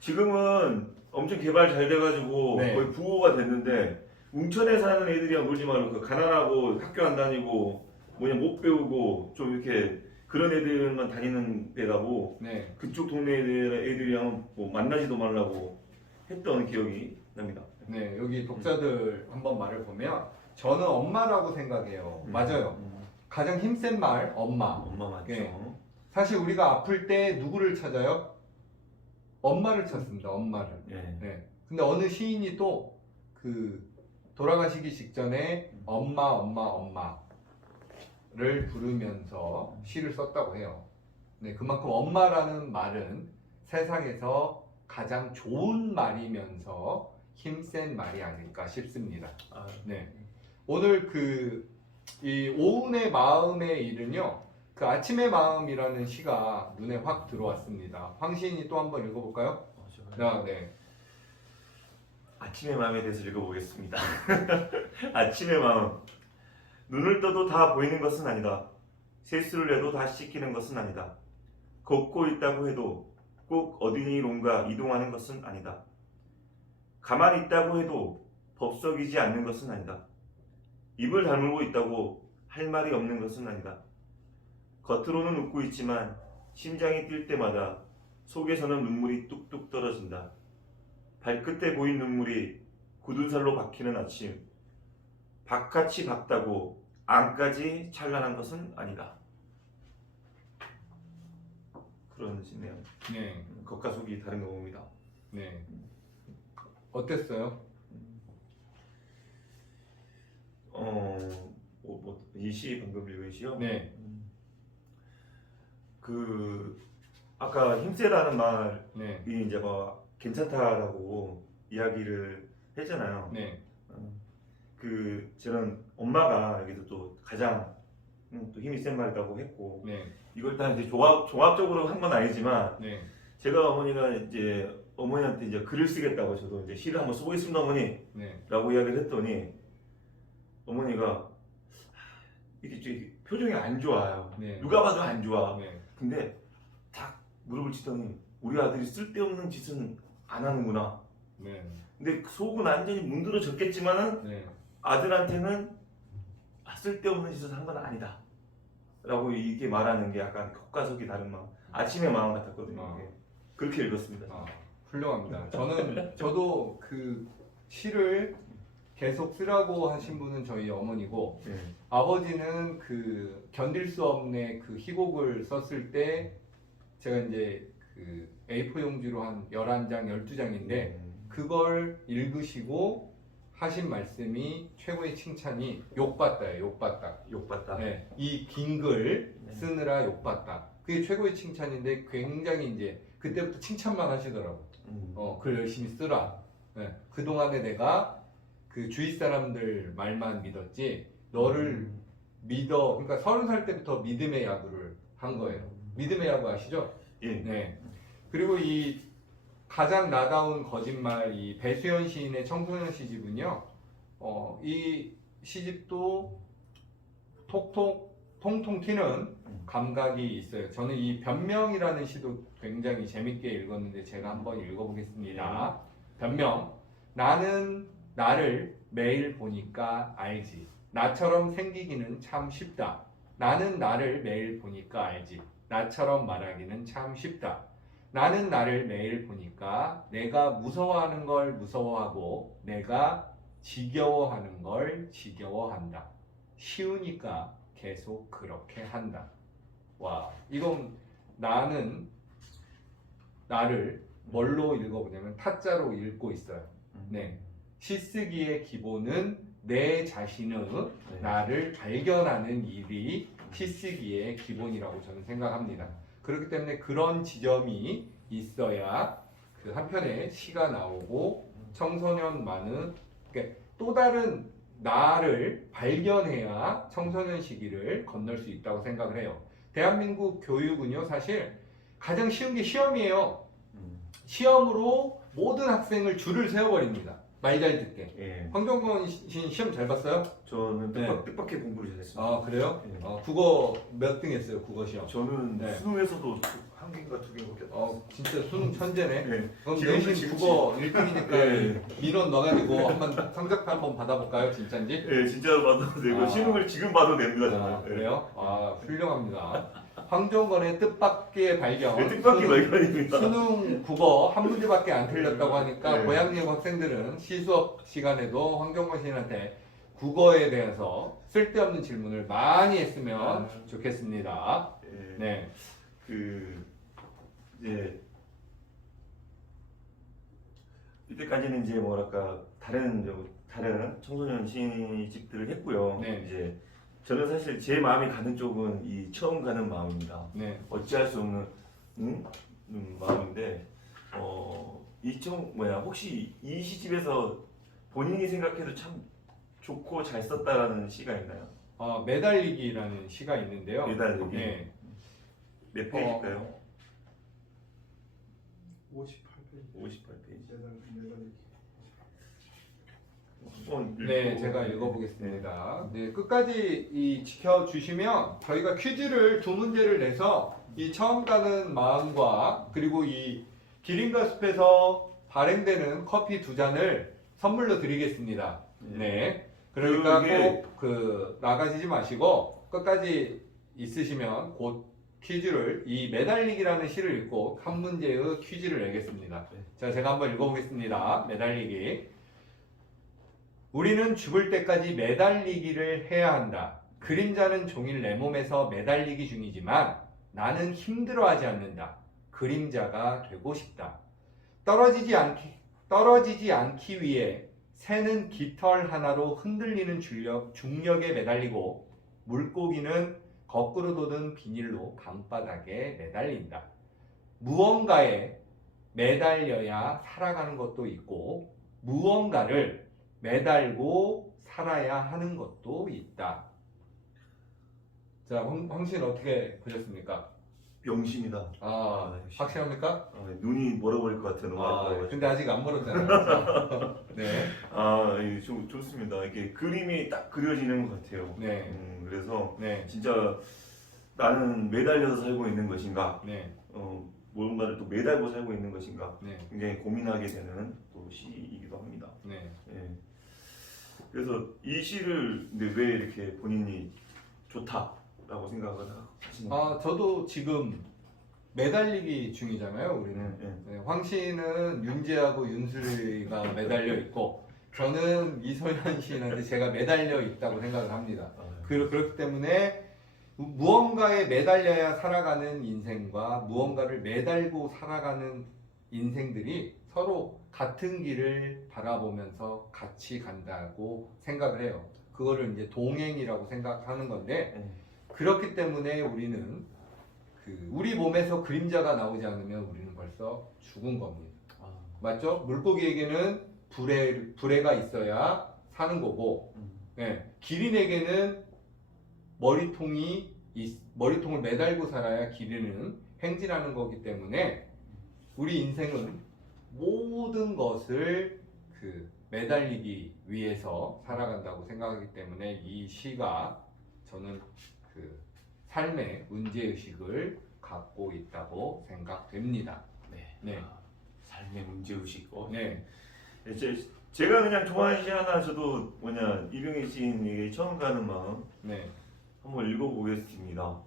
지금은 엄청 개발 잘 돼가지고 네. 거의 부호가 됐는데 웅천에 사는 애들이랑 놀지 말고 그 가난하고 학교 안 다니고 뭐냐 못 배우고 좀 이렇게 그런 애들만 다니는 데라고 네. 그쪽 동네 애들이랑 뭐 만나지도 말라고 했던 기억이 납니다. 네, 여기 독자들 한번 말을 보면 저는 엄마라고 생각해요. 맞아요. 가장 힘센 말, 엄마. 엄마 맞죠. 네. 사실 우리가 아플 때 누구를 찾아요? 엄마를 찾습니다. 엄마를. 네. 네. 근데 어느 시인이 또 그 돌아가시기 직전에 엄마를 부르면서 시를 썼다고 해요. 네, 그만큼 엄마라는 말은 세상에서 가장 좋은 말이면서 힘센 말이 아닐까 싶습니다. 네. 오늘 이 오은의 마음의 일은요, 그 아침의 마음이라는 시가 눈에 확 들어왔습니다. 황 시인이 또 한번 읽어볼까요? 네. 아침의 마음에 대해서 읽어보겠습니다. 아침의 마음. 눈을 떠도 다 보이는 것은 아니다. 세수를 해도 다 씻기는 것은 아니다. 걷고 있다고 해도 꼭 어디론가 이동하는 것은 아니다. 가만히 있다고 해도 법석이지 않는 것은 아니다. 입을 다물고 있다고 할 말이 없는 것은 아니다. 겉으로는 웃고 있지만 심장이 뛸 때마다 속에서는 눈물이 뚝뚝 떨어진다. 발끝에 보인 눈물이 굳은 살로 박히는 아침. 바깥이 밝다고 안까지 찬란한 것은 아니다. 그런 내용. 네. 겉과 속이 다른 거 봅니다. 네. 어땠어요? 이 시 방금 읽은 시요? 네. 아까 힘세다는 말이 네. 이제 괜찮다라고 이야기를 했잖아요. 네. 저는 엄마가 여기서 또 가장 또 힘이 센 말이라고 했고 네. 이걸 다 이제 종합적으로 한 건 아니지만 네. 제가 어머니가 이제 어머니한테 이제 글을 쓰겠다고 저도 이제 시를 한번 써보겠습니다 어머니라고 네. 이야기를 했더니 어머니가 이게 좀 표정이 안 좋아요. 네. 누가 봐도 안 좋아. 네. 근데 딱 무릎을 치더니 우리 아들이 쓸데없는 짓은 안 하는구나. 네. 근데 속은 완전히 문드러졌겠지만은 네. 아들한테는 쓸데없는 짓을 한 건 아니다. 라고 이게 말하는 게 약간 겉과속이 다른 마음. 아침의 마음 같았거든요. 이게. 그렇게 읽었습니다. 아, 훌륭합니다. 저도 그 시를 계속 쓰라고 하신 분은 저희 어머니고 네. 아버지는 그 견딜 수 없는 그 희곡을 썼을 때 제가 이제 그 A4 용지로 한 11장, 12장인데 그걸 읽으시고 하신 말씀이 최고의 칭찬이 욕봤다예요. 욕봤다. 욕받다. 네, 이 긴 글 쓰느라 욕봤다. 그게 최고의 칭찬인데 굉장히 이제 그때부터 칭찬만 하시더라고. 글 열심히 쓰라. 네, 그동안에 내가 그 주위 사람들 말만 믿었지 너를 믿어. 그러니까 30살 때부터 믿음의 야구를 한 거예요. 믿음의 야구 아시죠? 예. 네. 그리고 이 가장 나다운 거짓말 이 배수연 시인의 청소년 시집은요. 이 시집도 통통 튀는 감각이 있어요. 저는 이 변명이라는 시도 굉장히 재밌게 읽었는데 제가 한번 읽어보겠습니다. 변명. 나는 나를 매일 보니까 알지. 나처럼 생기기는 참 쉽다. 나는 나를 매일 보니까 알지. 나처럼 말하기는 참 쉽다. 나는 나를 매일 보니까 내가 무서워하는 걸 무서워하고 내가 지겨워하는 걸 지겨워한다. 쉬우니까 계속 그렇게 한다. 와, 이건 나는 나를 뭘로 읽어보냐면 타짜로 읽고 있어요. 네, 시쓰기의 기본은 내 자신의 나를 발견하는 일이 시쓰기의 기본이라고 저는 생각합니다. 그렇기 때문에 그런 지점이 있어야 그 한편의 시가 나오고 청소년만은 그러니까 또 다른 나를 발견해야 청소년 시기를 건널 수 있다고 생각을 해요. 대한민국 교육은요 사실 가장 쉬운 게 시험이에요. 시험으로 모든 학생을 줄을 세워버립니다. 말 잘 듣게. 예. 황정권 신 시험 잘 봤어요? 저는 네. 뜻밖의 공부를 잘했습니다. 아 그래요? 예. 국어 몇 등 했어요? 국어 시험. 저는 네. 수능에서도 한 개인가 두 개밖에 안 나왔어요. 진짜 수능 천재네. 네. 그럼 지금도 내신 지금 국어 1등이니까 네. 민원 넣어가지고 한번 성적표 한번 받아볼까요? 진짜인지? 예, 진짜로 봐도 되고 아. 수능을 지금 봐도 됩니다. 저는. 아, 그래요? 아 훌륭합니다. 황정건의 뜻밖의 발견. 네, 뜻밖의 발견입니다. 수능 국어 한 문제밖에 안 틀렸다고 하니까 네. 고양역 학생들은 시수업 시간에도 황정건 시인한테 국어에 대해서 쓸데없는 질문을 많이 했으면 좋겠습니다. 예. 네. 이제 이때까지는 이제 뭐랄까 다른 청소년 시집들을 했고요. 네. 이제 저는 사실 제 마음이 가는 쪽은 이 처음 가는 마음입니다. 네. 어찌할 수 없는 마음인데 혹시 이 시집에서 본인이 생각해도 참 좋고 잘 썼다라는 시가 있나요? 매달리기라는 시가 있는데요. 매달리기. 네. 몇 페이지일까요? 58페이지. 58페이지. 네, 제가 읽어보겠습니다. 네, 끝까지 지켜주시면 저희가 퀴즈를 2문제를 내서 이 처음 가는 마음과 그리고 이 기린과 숲에서 발행되는 커피 2잔을 선물로 드리겠습니다. 네, 그러니까 그게- 꼭 나가시지 마시고 끝까지 있으시면 곧 퀴즈를 이 매달리기라는 시를 읽고 한 문제의 퀴즈를 내겠습니다. 네. 자, 제가 한번 읽어보겠습니다. 매달리기. 우리는 죽을 때까지 매달리기를 해야 한다. 그림자는 종일 내 몸에서 매달리기 중이지만 나는 힘들어하지 않는다. 그림자가 되고 싶다. 떨어지지 않기 위해 새는 깃털 하나로 흔들리는 중력에 매달리고 물고기는 거꾸로 도는 비닐로 강바닥에 매달린다. 무언가에 매달려야 살아가는 것도 있고 무언가를 매달고 살아야 하는 것도 있다. 자, 황신 어떻게 보셨습니까? 병신이다. 역시. 확실합니까? 눈이 멀어버릴 것 같은 말이라고. 근데 아직 안 멀었잖아요. 네. 좋습니다. 이렇게 그림이 딱 그려지는 것 같아요. 네. 그래서 네. 진짜 나는 매달려서 살고 있는 것인가? 네. 뭔가를 또 매달고 살고 있는 것인가? 네. 굉장히 고민하게 되는 또 시이기도 합니다. 네. 예. 그래서 이 시를 근데 왜 이렇게 본인이 좋다라고 생각을 하시나요? 저도 지금 매달리기 중이잖아요, 우리는. 네, 황씨는 윤재하고 윤수리가 매달려 있고, 저는 이소연 씨한테 제가 매달려 있다고 생각을 합니다. 그렇기 때문에 무언가에 매달려야 살아가는 인생과 무언가를 매달고 살아가는 인생들이 서로 같은 길을 바라보면서 같이 간다고 생각을 해요. 그거를 이제 동행이라고 생각하는 건데, 그렇기 때문에 우리는 우리 몸에서 그림자가 나오지 않으면 우리는 벌써 죽은 겁니다. 맞죠? 물고기에게는 불에가 있어야 사는 거고, 네, 기린에게는 머리통을 매달고 살아야 기린은 행진하는 거기 때문에 우리 인생은 모든 것을 매달리기 위해서 살아간다고 생각하기 때문에 이 시가 저는 삶의 문제의식을 갖고 있다고 생각됩니다. 네. 삶의 문제의식. 네. 제가 그냥 좋아하는 시 하나 저도 이병희 시인에게 처음 가는 마음 네. 한번 읽어보겠습니다.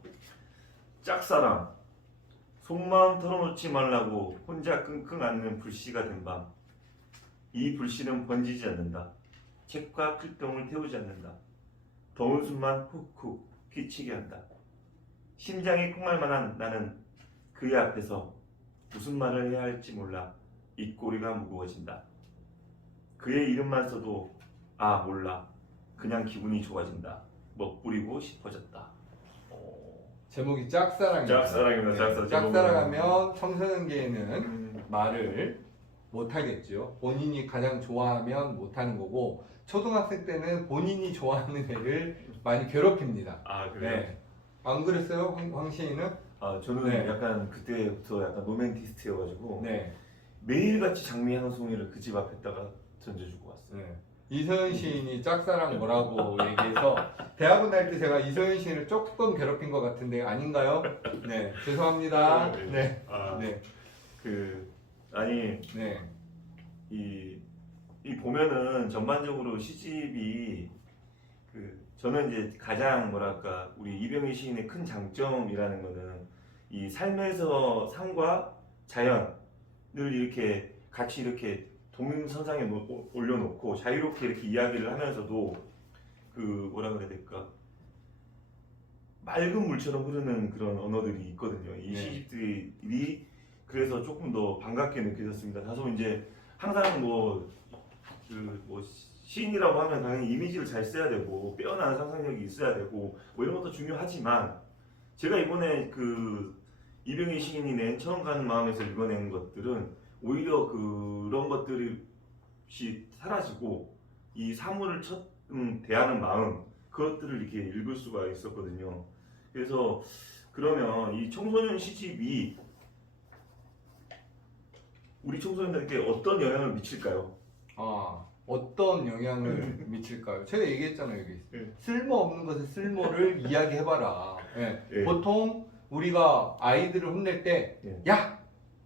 짝사랑 속마음 털어놓지 말라고 혼자 끙끙 앓는 불씨가 된 밤. 이 불씨는 번지지 않는다. 책과 필동을 태우지 않는다. 더운 숨만 훅훅 끼치게 한다. 심장이 콩말만한 나는 그의 앞에서 무슨 말을 해야 할지 몰라 입꼬리가 무거워진다. 그의 이름만 써도 몰라 그냥 기분이 좋아진다. 먹부리고 싶어졌다. 제목이 짝사랑입니다. 짝사랑입니다. 짝사랑하면 청소년기에는 말을 못하겠죠. 본인이 가장 좋아하면 못하는 거고, 초등학생 때는 본인이 좋아하는 애를 많이 괴롭힙니다. 그래요? 네. 안 그랬어요, 황시인은? 저는 네. 약간 그때부터 약간 로맨티스트여가지고 네. 매일같이 장미 한 송이를 그 집 앞에다가 던져주고 왔어요. 네. 이소연 시인이 짝사랑 뭐라고 얘기해서 대학원 다닐 때 제가 이소연 시인을 조금 괴롭힌 것 같은데 아닌가요? 네, 죄송합니다. 네. 네. 네. 이 보면은 전반적으로 시집이 저는 이제 가장 우리 이병희 시인의 큰 장점이라는 거는 이 삶에서 삶과 자연을 이렇게 같이 이렇게 동등선상에 올려놓고 자유롭게 이렇게 이야기를 하면서도 뭐라 그래야 될까, 맑은 물처럼 흐르는 그런 언어들이 있거든요. 이 시집들이 그래서 조금 더 반갑게 느껴졌습니다. 다소 이제 항상 시인이라고 하면 당연히 이미지를 잘 써야 되고 빼어난 상상력이 있어야 되고 이런 것도 중요하지만, 제가 이번에 이병희 시인이 낸 처음 가는 마음에서 읽어낸 것들은 오히려 그런 것들이 사라지고 이 사물을 대하는 마음, 그것들을 이렇게 읽을 수가 있었거든요. 그래서 그러면 이 청소년 시집이 우리 청소년들에게 어떤 영향을 미칠까요? 어떤 영향을 미칠까요? 제가 얘기했잖아요, 여기. 쓸모없는 것에 쓸모를 이야기해봐라. 보통 우리가 아이들을 혼낼 때, 야!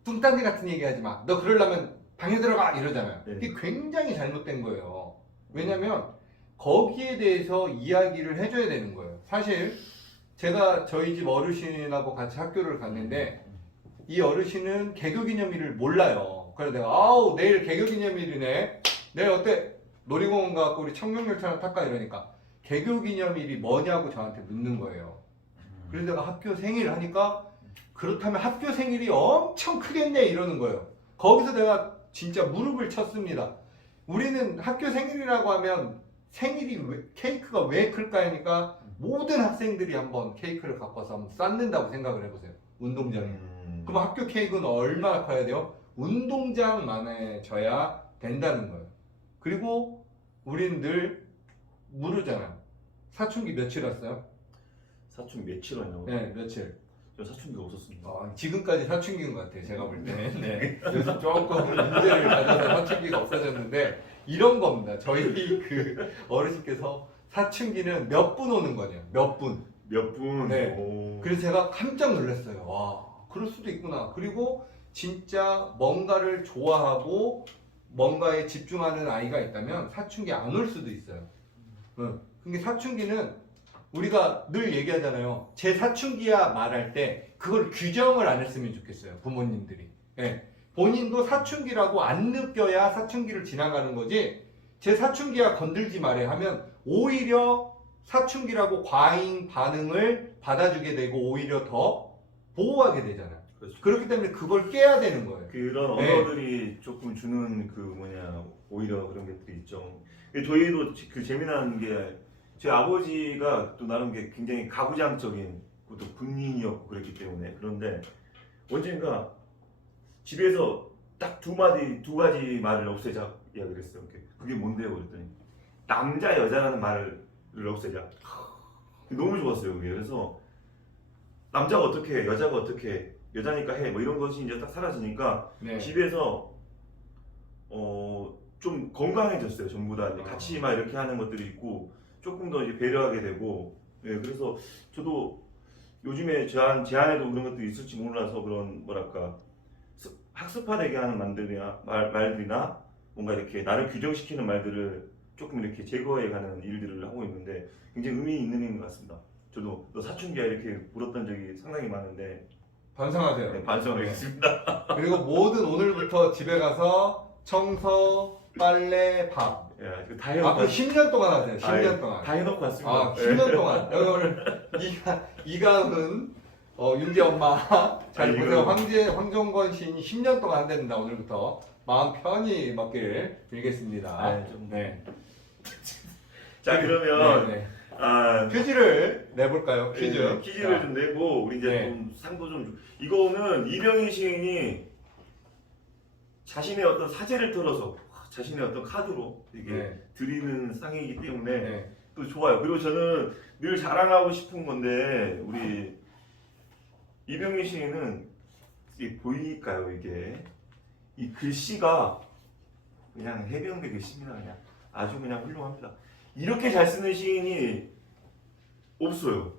뚱딴지 같은 얘기 하지 마. 너 그러려면 방에 들어가! 이러잖아요. 이게 굉장히 잘못된 거예요. 왜냐면 거기에 대해서 이야기를 해줘야 되는 거예요. 사실 제가 저희 집 어르신하고 같이 학교를 갔는데 이 어르신은 개교기념일을 몰라요. 그래서 내가 내일 개교기념일이네. 내일 어때? 놀이공원 가고 우리 청룡열차나 탈까? 이러니까 개교기념일이 뭐냐고 저한테 묻는 거예요. 그래서 내가 학교 생일 하니까 그렇다면 학교 생일이 엄청 크겠네 이러는 거예요. 거기서 내가 진짜 무릎을 쳤습니다. 우리는 학교 생일이라고 하면 케이크가 왜 클까 하니까 모든 학생들이 한번 케이크를 갖고서 한번 쌓는다고 생각을 해보세요. 운동장에. 그럼 학교 케이크는 얼마나 커야 돼요? 운동장만해져야 된다는 거예요. 그리고 우리는 늘 모르잖아요. 사춘기 며칠 왔어요? 사춘기 며칠 왔냐고? 네, 며칠. 저 사춘기가 없었습니다. 지금까지 사춘기인 것 같아요. 제가 볼 때는. 네. 요즘 조금 문제를 가져서 사춘기가 없어졌는데 이런 겁니다. 저희 그 어르신께서 사춘기는 몇 분 오는 거냐? 몇 분. 몇 분? 네. 오. 그래서 제가 깜짝 놀랐어요. 와, 그럴 수도 있구나. 그리고 진짜 뭔가를 좋아하고 뭔가에 집중하는 아이가 있다면 사춘기 안 올 수도 있어요. 응. 근데 사춘기는 우리가 늘 얘기하잖아요. 제 사춘기야 말할 때 그걸 규정을 안 했으면 좋겠어요. 부모님들이. 예. 본인도 사춘기라고 안 느껴야 사춘기를 지나가는 거지. 제 사춘기야 건들지 말해 하면 오히려 사춘기라고 과잉 반응을 받아주게 되고 오히려 더 보호하게 되잖아요. 그렇죠. 그렇기 때문에 그걸 깨야 되는 거예요. 그런 네. 언어들이 조금 주는 그 뭐냐 오히려 그런 것들이 있죠. 저희도 그 재미난 게 제 아버지가 또 나름 게 굉장히 가부장적인 또 군인이었고 그랬기 때문에 그런데 언젠가 집에서 딱 두 가지 말을 없애자 이야기를 했어요. 그게 뭔데요? 그랬더니 남자 여자라는 말을 없애자. 너무 좋았어요. 그게. 그래서 남자가 어떻게 해, 여자가 어떻게 해, 여자니까 해, 뭐 이런 것이 이제 딱 사라지니까 네. 집에서 좀 건강해졌어요. 전부 다 이제 아. 같이 막 이렇게 하는 것들이 있고 조금 더 이제 배려하게 되고, 예, 그래서 저도 요즘에 제 안에도 그런 것들이 있을지 몰라서 그런 뭐랄까 학습화되게 하는 말들이나 뭔가 이렇게 나를 규정시키는 말들을 조금 이렇게 제거해가는 일들을 하고 있는데 굉장히 의미 있는 일인 것 같습니다. 저도 너 사춘기야 이렇게 물었던 적이 상당히 많은데 반성하세요. 네, 반성을 하겠습니다. 그리고 모든 오늘부터 집에 가서 청소, 빨래, 밥. 예, 다 앞으로 해놓고 10년 동안 하세요. 10년 아, 동안. 다 해놓고 왔습니다. 아, 10년 동안. 여기 오늘 이가은, 윤지 엄마. 잘 아니, 보세요. 이거- 황종건 시인이 10년 동안 한답니다. 오늘부터. 마음 편히 먹길 빌겠습니다. 네, 좀- 네. 자 그러면 네, 네. 아, 퀴즈를 내볼까요? 퀴즈. 퀴즈를 자, 좀 내고 우리 이제 네. 좀 상도 좀 이거는 이병희 시인이 자신의 어떤 사재를 털어서 자신의 어떤 카드로 이게 네. 드리는 상이기 때문에 네. 또 좋아요. 그리고 저는 늘 자랑하고 싶은 건데 우리 이병희 시인은 이게 보일까요? 이게 이 글씨가 그냥 해병대 글씨입니다. 그냥 아주 그냥 훌륭합니다. 이렇게 잘 쓰는 시인이 없어요.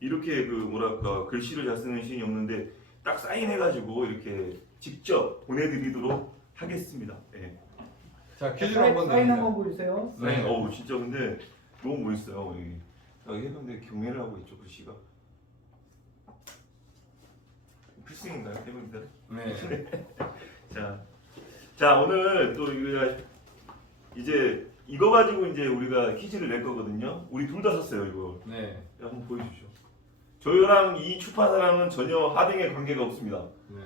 이렇게 그 뭐랄까 글씨를 잘 쓰는 시인이 없는데 딱 사인해가지고 이렇게 직접 보내드리도록 하겠습니다. 네. 자, 퀴즈를 한번 사인 내보세요. 한번 보여주세요. 네. 어우 진짜 근데 너무 멋있어요. 여기 해병대 경례를 하고 있죠 글씨가. 필승인가요 해병대? 네. 자 오늘 또 우리가 이제 이거 가지고 이제 우리가 퀴즈를 낼 거거든요. 우리 둘 다 썼어요 이거. 네. 한번 보여주시죠. 저희랑 이 출판사랑은 전혀 하등의 관계가 없습니다. 네.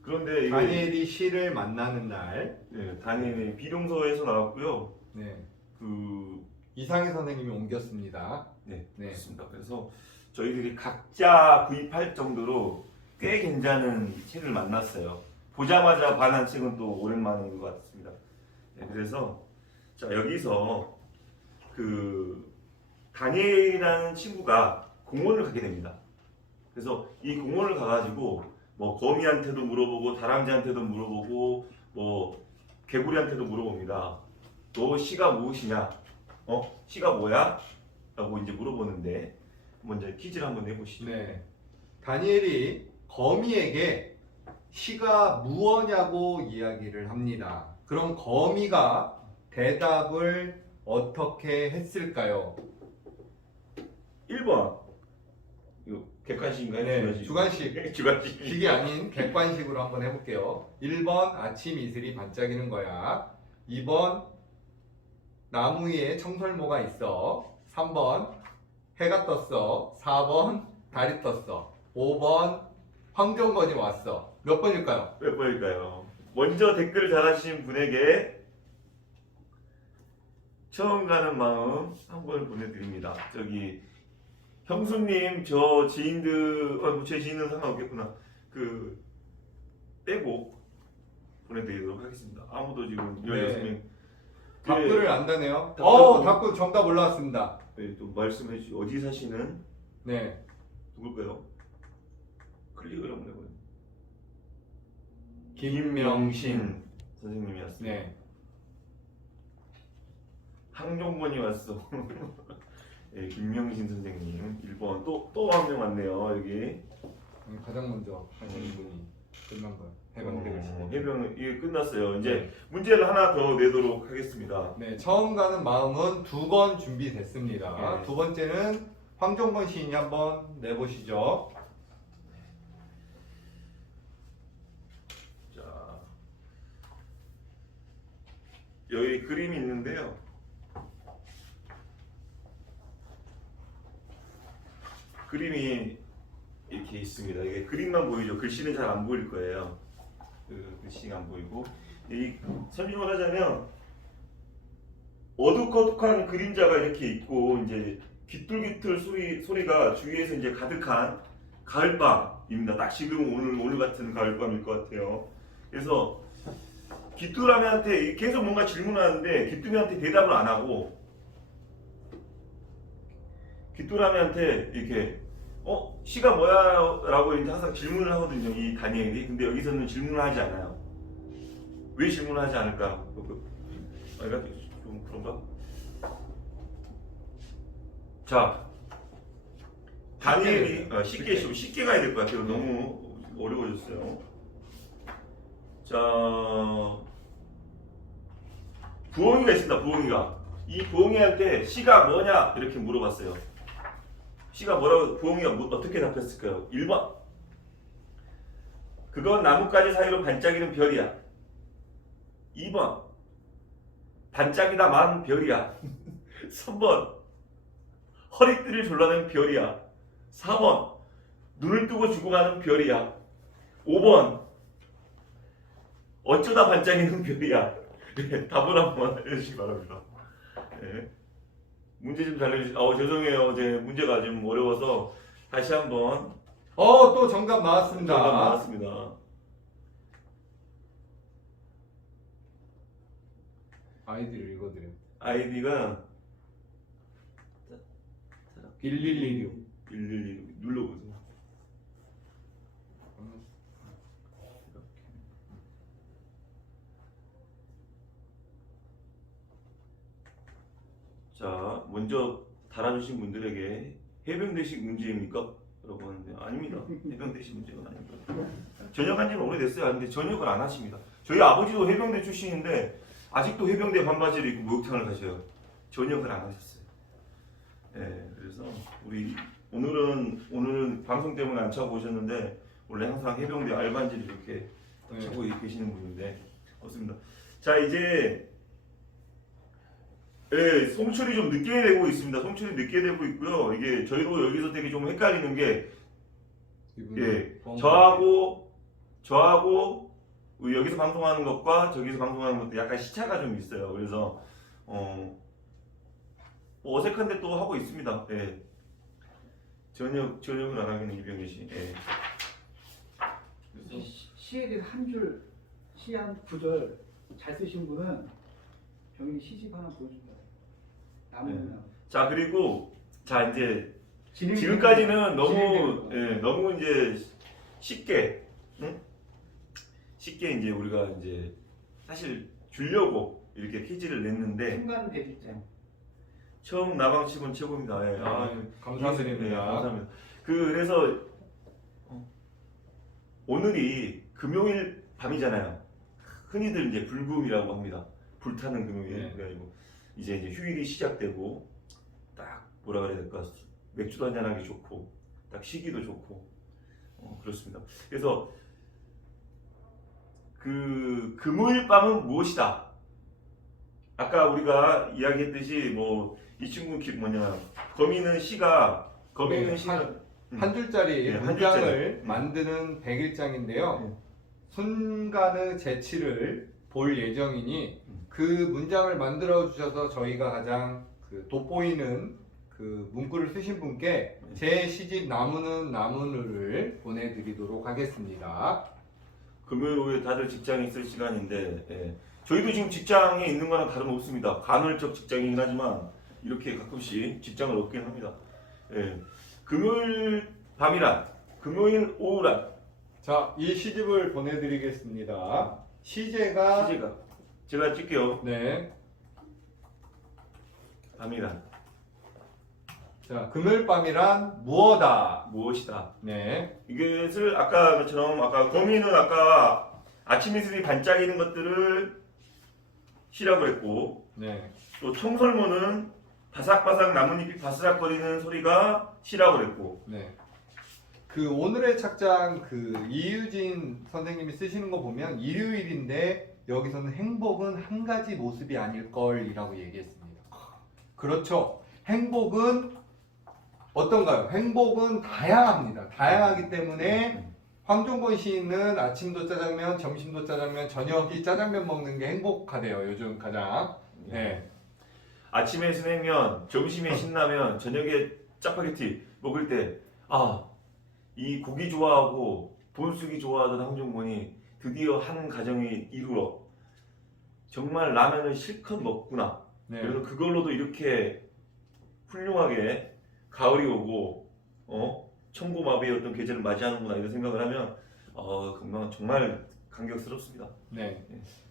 그런데 이게 다니엘이 시를 만나는 날. 네, 다니엘의 비룡서에서 나왔고요. 네. 그 이상희 선생님이 옮겼습니다. 네, 네. 그렇습니다. 그래서 저희들이 각자 구입할 정도로 꽤 괜찮은 책을 만났어요. 보자마자 반한 책은 또 오랜만인 것 같습니다. 네, 그래서 자 여기서 그 다니엘이라는 친구가 공원을 가게 됩니다. 그래서 이 공원을 가가지고 뭐 거미한테도 물어보고 다람쥐한테도 물어보고 뭐 개구리한테도 물어봅니다. 너 시가 무엇이냐? 시가 뭐야? 라고 이제 물어보는데 먼저 퀴즈를 한번 내보시죠. 네. 다니엘이 거미에게 시가 무엇냐고 이야기를 합니다. 그럼 거미가 대답을 어떻게 했을까요? 1번 이거 객관식인가요? 네, 주관식. 주관식. 식이 아닌 객관식으로 한번 해볼게요. 1번 아침 이슬이 반짝이는 거야. 2번 나무 위에 청설모가 있어. 3번 해가 떴어. 4번 달이 떴어. 5번 황정건이 왔어. 몇 번일까요? 몇 번일까요? 먼저 댓글 달아주신 분에게 처음 가는 마음 한 번 보내드립니다. 저기 형수님 저 지인들 제 지인은 상관없겠구나. 그 빼고 보내드리도록 하겠습니다. 아무도 지금 네. 16명 답글을 안다네요. 답글. 답글 정답 올라왔습니다. 네, 또 말씀해 주시 어디 사시는 네. 누굴까요? 클릭을 한번 해봐요. 김명신 선생님이었습니다. 네. 항종건이 왔어. 네, 김명신 선생님 1번 또 한 명 왔네요 여기. 가장 먼저 하시는 분이 끝난 거예요. 해병대 시대. 해병 이게 끝났어요. 이제 네. 문제를 하나 더 내도록 하겠습니다. 네, 처음 가는 마음은 2번 준비됐습니다. 네. 두 번째는 황종건 시인이 한번 내보시죠. 자 여기 그림이 있는데요. 그림이 이렇게 있습니다. 이게 그림만 보이죠. 글씨는 잘 안 보일 거예요. 그 글씨가 안 보이고 이 설명을 하자면 어둑어둑한 그림자가 이렇게 있고 이제 귀뚤귀뚤 소리가 주위에서 이제 가득한 가을밤입니다. 딱 지금 오늘 같은 가을밤일 것 같아요. 그래서 귀뚜라미한테 계속 뭔가 질문하는데 귀뚜라미한테 대답을 안 하고 귀뚜라미한테 이렇게 시가 뭐야? 라고 이제 항상 질문을 하거든요, 이 다니엘이. 근데 여기서는 질문을 하지 않아요. 왜 질문을 하지 않을까? 내가 좀 그런가? 자, 다니엘이 쉽게 가야 될 것 같아요. 너무 어려워졌어요. 자, 부엉이가 있습니다. 부엉이가. 이 부엉이한테 시가 뭐냐? 이렇게 물어봤어요. 시가 뭐라고 부엉이가 어떻게 답했을까요? 1번 그건 나뭇가지 사이로 반짝이는 별이야. 2번 반짝이다만 별이야. 3번 허리띠를 졸라낸 별이야. 4번 눈을 뜨고 죽어가는 별이야. 5번 어쩌다 반짝이는 별이야. 네, 답을 한번 알려주시기 바랍니다. 네. 문제 좀 잘 내주세요. 죄송해요. 제 문제가 좀 어려워서 다시 한번. 또 정답 나왔습니다. 정답 나왔습니다. 아이디를 읽어드려요. 아이디가 1116. 112 눌러보세요. 자, 먼저 달아주신 분들에게 해병대식 문제입니까? 라고 하는데 아닙니다. 해병대식 문제가 아닙니다. 전역한 지는 오래됐어요. 근데 전역을 안 하십니다. 저희 아버지도 해병대 출신인데 아직도 해병대 반바지를 입고 목욕탕을 가셔요. 전역을 안 하셨어요. 네, 그래서 우리 오늘은 방송 때문에 안 차고 오셨는데 원래 항상 해병대 알반지를 이렇게 차고 계시는 분인데 없습니다. 자, 이제 네, 송출이 좀 늦게 되고 있습니다. 송출이 늦게 되고 있고요. 이게 저희도 여기서 되게 좀 헷갈리는 게 저하고 여기서 방송하는 것과 저기서 방송하는 것도 약간 시차가 좀 있어요. 그래서 뭐 어색한데 또 하고 있습니다. 예. 전역을 안 하기는 이병희 씨. 예. 시에 대해서 한 줄, 시 한 구절 잘 쓰신 분은 병이 시집 하나 보여준다. 남은 자, 그리고 이제 진행이 지금까지는 진행되는 너무 이제 쉽게 이제 우리가 이제 사실 주려고 이렇게 퀴즈를 냈는데 순간 대주제. 처음 나방치곤 최고입니다. 예. 감사드립니다. 네, 감사합니다. 그래서 오늘이 금요일 밤이잖아요. 흔히들 이제 불금이라고 합니다. 불타는 금요일. 네. 그래가지고 이제 휴일이 시작되고 딱 뭐라 그래야 될까, 맥주도 한잔하기 좋고 딱 쉬기도 좋고 그렇습니다. 그래서 그 금요일 밤은 무엇이다? 아까 우리가 이야기했듯이 뭐 이 친구 거미는 시가 한 줄짜리 네, 한 문장을 줄짜리. 만드는 100일장인데요. 순간의 재치를 볼 예정이니 그 문장을 만들어 주셔서 저희가 가장 돋보이는 그 문구를 쓰신 분께 제 시집 나무는 나무늘을 보내드리도록 하겠습니다. 금요일 오후에 다들 직장에 있을 시간인데 예. 저희도 지금 직장에 있는 거랑 다름없습니다. 간헐적 직장이긴 하지만 이렇게 가끔씩 직장을 얻긴 합니다. 예. 금요일 밤이란 금요일 오후란 자, 이 시집을 보내드리겠습니다. 시제가 시제가 제가 찍게요. 네. 밤이란 자, 금요일 밤이란 무엇다? 무엇이다. 네. 이것을 아까 것처럼 아까 거미는 아까 아침 이슬이 반짝이는 것들을 시라고 했고 네. 또 청설모는 바삭바삭 나뭇잎이 바스락거리는 소리가 시라고 그랬고 네. 그 오늘의 착장 그 이유진 선생님이 쓰시는 거 보면 일요일인데 여기서는 행복은 한 가지 모습이 아닐 걸이라고 얘기했습니다. 그렇죠. 행복은 어떤가요? 행복은 다양합니다. 다양하기 때문에 황종건 시인은 아침도 짜장면, 점심도 짜장면, 저녁이 짜장면 먹는 게 행복하대요. 요즘 가장. 네. 아침에 스낵면, 점심에 신라면, 저녁에 짜파게티 먹을 때 이 고기 좋아하고 본숙이 좋아하던 황종건이 드디어 한 가정이 이루어 정말 라면을 실컷 먹구나. 네. 그래서 그걸로도 이렇게 훌륭하게 가을이 오고 천고마비의 어떤 계절을 맞이하는구나 이런 생각을 하면 정말 감격스럽습니다. 네.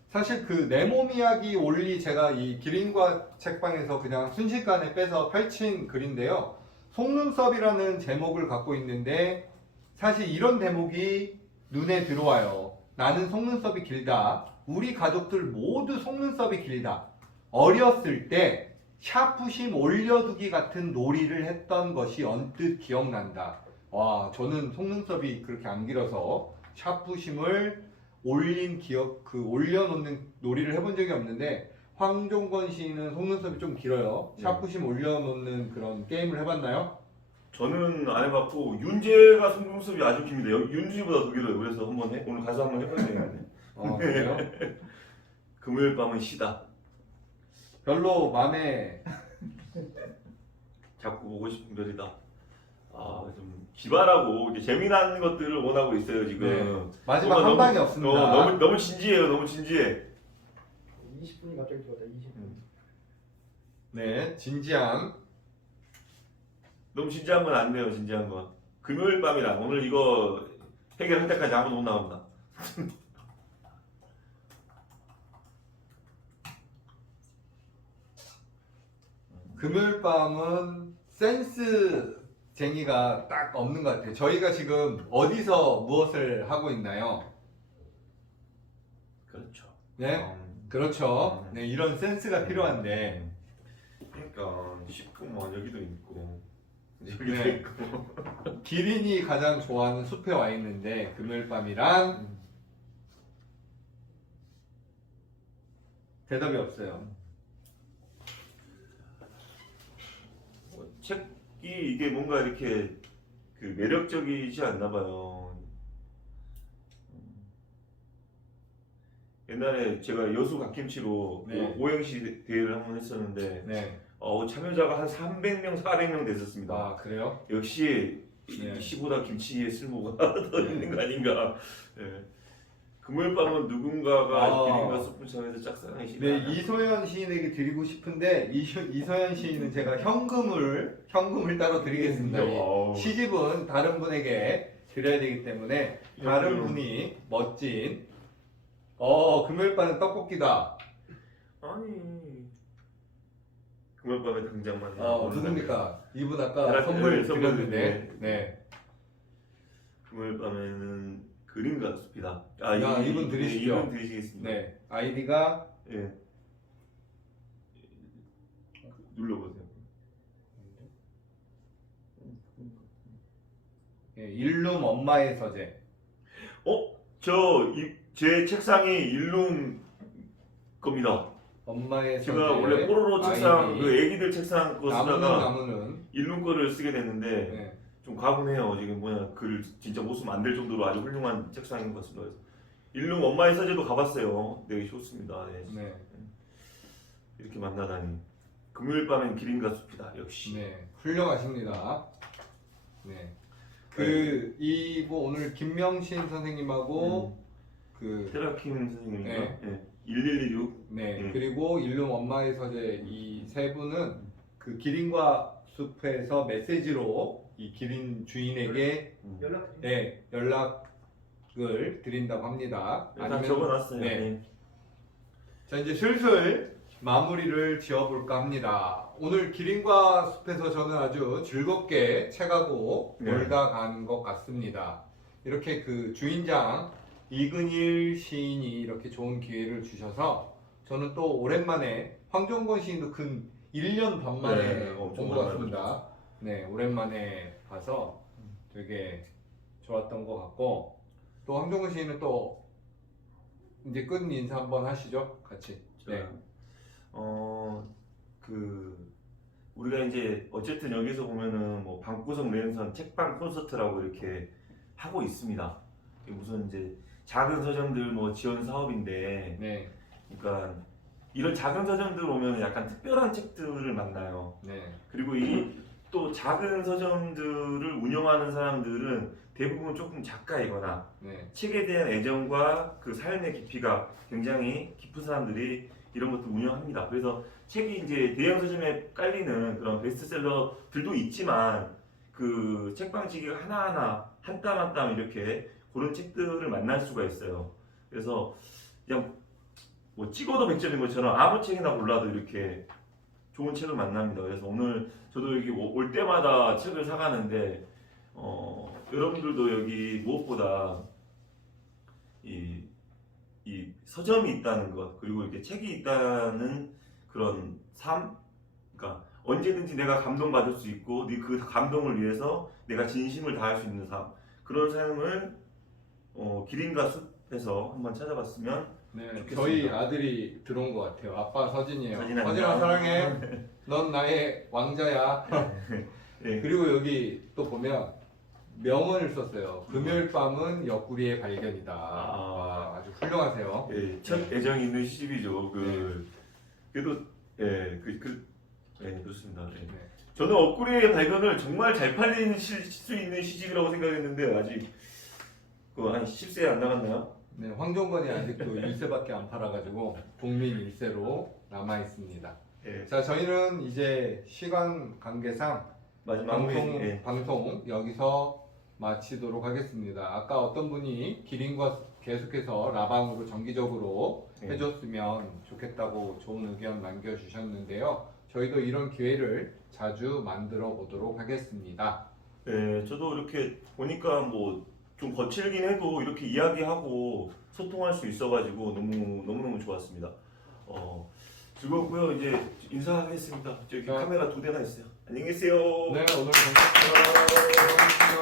사실 그 내 몸 이야기 올리 제가 이 기린과 책방에서 그냥 순식간에 빼서 펼친 글인데요. 속눈썹이라는 제목을 갖고 있는데 사실 이런 대목이 눈에 들어와요. 나는 속눈썹이 길다. 우리 가족들 모두 속눈썹이 길다. 어렸을 때 샤프심 올려두기 같은 놀이를 했던 것이 언뜻 기억난다. 와, 저는 속눈썹이 그렇게 안 길어서 샤프심을 올려놓는 놀이를 해본 적이 없는데 황종건 시인은 속눈썹이 좀 길어요. 샤프심 올려놓는 그런 게임을 해봤나요? 저는 안 해봤고 윤재가 속눈썹이 아주 깁니다. 윤주보다 더 길어요. 그래서 오늘 가서 한번 해봐야 되겠네. 그래요? 금요일 밤은 시다. 별로 마음에 자꾸 보고 싶은 별이다. 좀 기발하고 이렇게 재미난 것들을 원하고 있어요 지금. 네. 마지막 한 방이 없습니다. 너무 진지해요. 너무 진지해. 20분이 갑자기 들어왔다. 20분. 네, 진지한. 너무 진지한 건 안 돼요. 진지한 건. 금요일 밤이라 오늘 이거 해결할 때까지 아무도 못 나옵니다. 금요일 밤은 센스쟁이가 딱 없는 것 같아요. 저희가 지금 어디서 무엇을 하고 있나요? 그렇죠. 네, 그렇죠. 네, 이런 센스가 필요한데. 그러니까 쉽고 뭐 여기도 있고 여기도 네. 있고. 기린이 가장 좋아하는 숲에 와 있는데 금요일 밤이란 대답이 없어요. 책이 이게 뭔가 이렇게 그 매력적이지 않나 봐요. 옛날에 제가 여수 갓김치로 네. 그 오행시 대회를 한번 했었는데 네. 참여자가 한 300명, 400명 됐었습니다. 아, 그래요? 역시 네. 시보다 김치의 쓸모가 더 있는 거 아닌가. 예. 금요일 밤은 누군가가 기린과 소품청에서 짝사랑의 시간. 네, 이소연 시인에게 드리고 싶은데 이소연 시인은 제가 현금을 따로 드리겠습니다. 이 시집은 다른 분에게 드려야 되기 때문에 다른 분이 멋진 금요일 밤은 떡볶이다. 아니 금요일 밤에 당장만. 누굽니까? 이분 아까 대략 선물 선물 드렸는데. 네. 금요일 밤에는 그림과 숲이다. 이분 드리시죠. 이분 드리시겠습니다. 네. 아이디가 예. 눌러보세요. 일룸 엄마의 서재. 제 책상이 일룸 겁니다. 엄마의 서재. 제가 원래 뽀로로 책상, 아이디. 그 애기들 책상 그거 쓰다가 나무는 일룸 거를 쓰게 됐는데 네. 좀 과분해요. 지금 글 진짜 못 쓰면 안 될 정도로 아주 훌륭한 책상인 것 같습니다. 그래서 일룸 엄마의 서재도 가봤어요. 되게 좋습니다. 네. 네. 이렇게 만나다니. 금요일 밤엔 기린과 숲이다. 역시. 네, 훌륭하십니다. 네. 오늘 김명신 선생님하고 그 테라킴 선생님인가? 네. 예. 1116. 네, 예. 그리고 일룸 엄마의 서재 이 세 분은 그 기린과 숲에서 메시지로 이 기린 주인에게 연락드립니다. 네, 연락을 드린다고 합니다. 다 적어놨어요. 네. 네. 자, 이제 슬슬 마무리를 지어볼까 합니다. 오늘 기린과 숲에서 저는 아주 즐겁게 책하고 네. 놀다 간 것 같습니다. 이렇게 그 주인장 이근일 시인이 이렇게 좋은 기회를 주셔서 저는 또 오랜만에 황종건 시인도 근 1년 반 만에 네, 엄청 본 것 오랜만에 같습니다. 네, 오랜만에 봐서 되게 좋았던 것 같고 또 황종건 시인은 또 이제 끝 인사 한번 하시죠, 같이. 네. 그 우리가 이제 어쨌든 여기서 보면은 뭐 방구석 랜선 책방 콘서트라고 이렇게 하고 있습니다. 이게 무슨 이제 작은 서점들 뭐 지원 사업인데, 네, 그러니까 이런 작은 서점들 오면 약간 특별한 책들을 만나요. 네, 그리고 이 또 작은 서점들을 운영하는 사람들은 대부분 조금 작가이거나 네, 책에 대한 애정과 그 삶의 깊이가 굉장히 깊은 사람들이 이런 것도 운영합니다. 그래서 책이 이제 대형 서점에 깔리는 그런 베스트셀러들도 있지만 그 책방지기가 하나하나 한 땀 한 땀 이렇게 그런 책들을 만날 수가 있어요. 그래서 그냥 뭐 찍어도 100점인 것처럼 아무 책이나 골라도 이렇게 좋은 책을 만납니다. 그래서 오늘 저도 여기 올 때마다 책을 사가는데 여러분들도 여기 무엇보다 이 서점이 있다는 것, 그리고 이렇게 책이 있다는 그런 삶, 그러니까 언제든지 내가 감동받을 수 있고 그 감동을 위해서 내가 진심을 다할 수 있는 삶, 그런 삶을 기린과 숲에서 한번 찾아봤으면 네. 좋겠습니다. 저희 아들이 들어온 것 같아요. 아빠 서진이에요. 서진아, 서진아 사랑해. 넌 나의 왕자야. 네. 그리고 여기 또 보면 명언을 썼어요. 금요일 밤은 옆구리의 발견이다. 와, 아주 훌륭하세요. 예, 첫 애정이 있는 시집이죠. 그래도 그렇습니다. 예. 네. 저는 엇구리의 발견을 정말 잘 팔리는 수 있는 시집이라고 생각했는데 아직 한 10세 안 나갔나요? 네, 황종건이 아직도 1세밖에 안 팔아가지고 국민 1세로 남아 있습니다. 예, 자, 저희는 이제 시간 관계상 마지막 예. 방송 여기서 마치도록 하겠습니다. 아까 어떤 분이 기린과 계속해서 라방으로 정기적으로 네. 해줬으면 좋겠다고 좋은 의견 남겨주셨는데요. 저희도 이런 기회를 자주 만들어 보도록 하겠습니다. 예, 저도 이렇게 보니까 뭐 좀 거칠긴 해도 이렇게 이야기하고 소통할 수 있어가지고 너무너무 좋았습니다. 즐겁고요. 이제 인사하겠습니다. 저기 자. 카메라 2대나 있어요. 안녕히 계세요. 네, 오늘 감사합니다.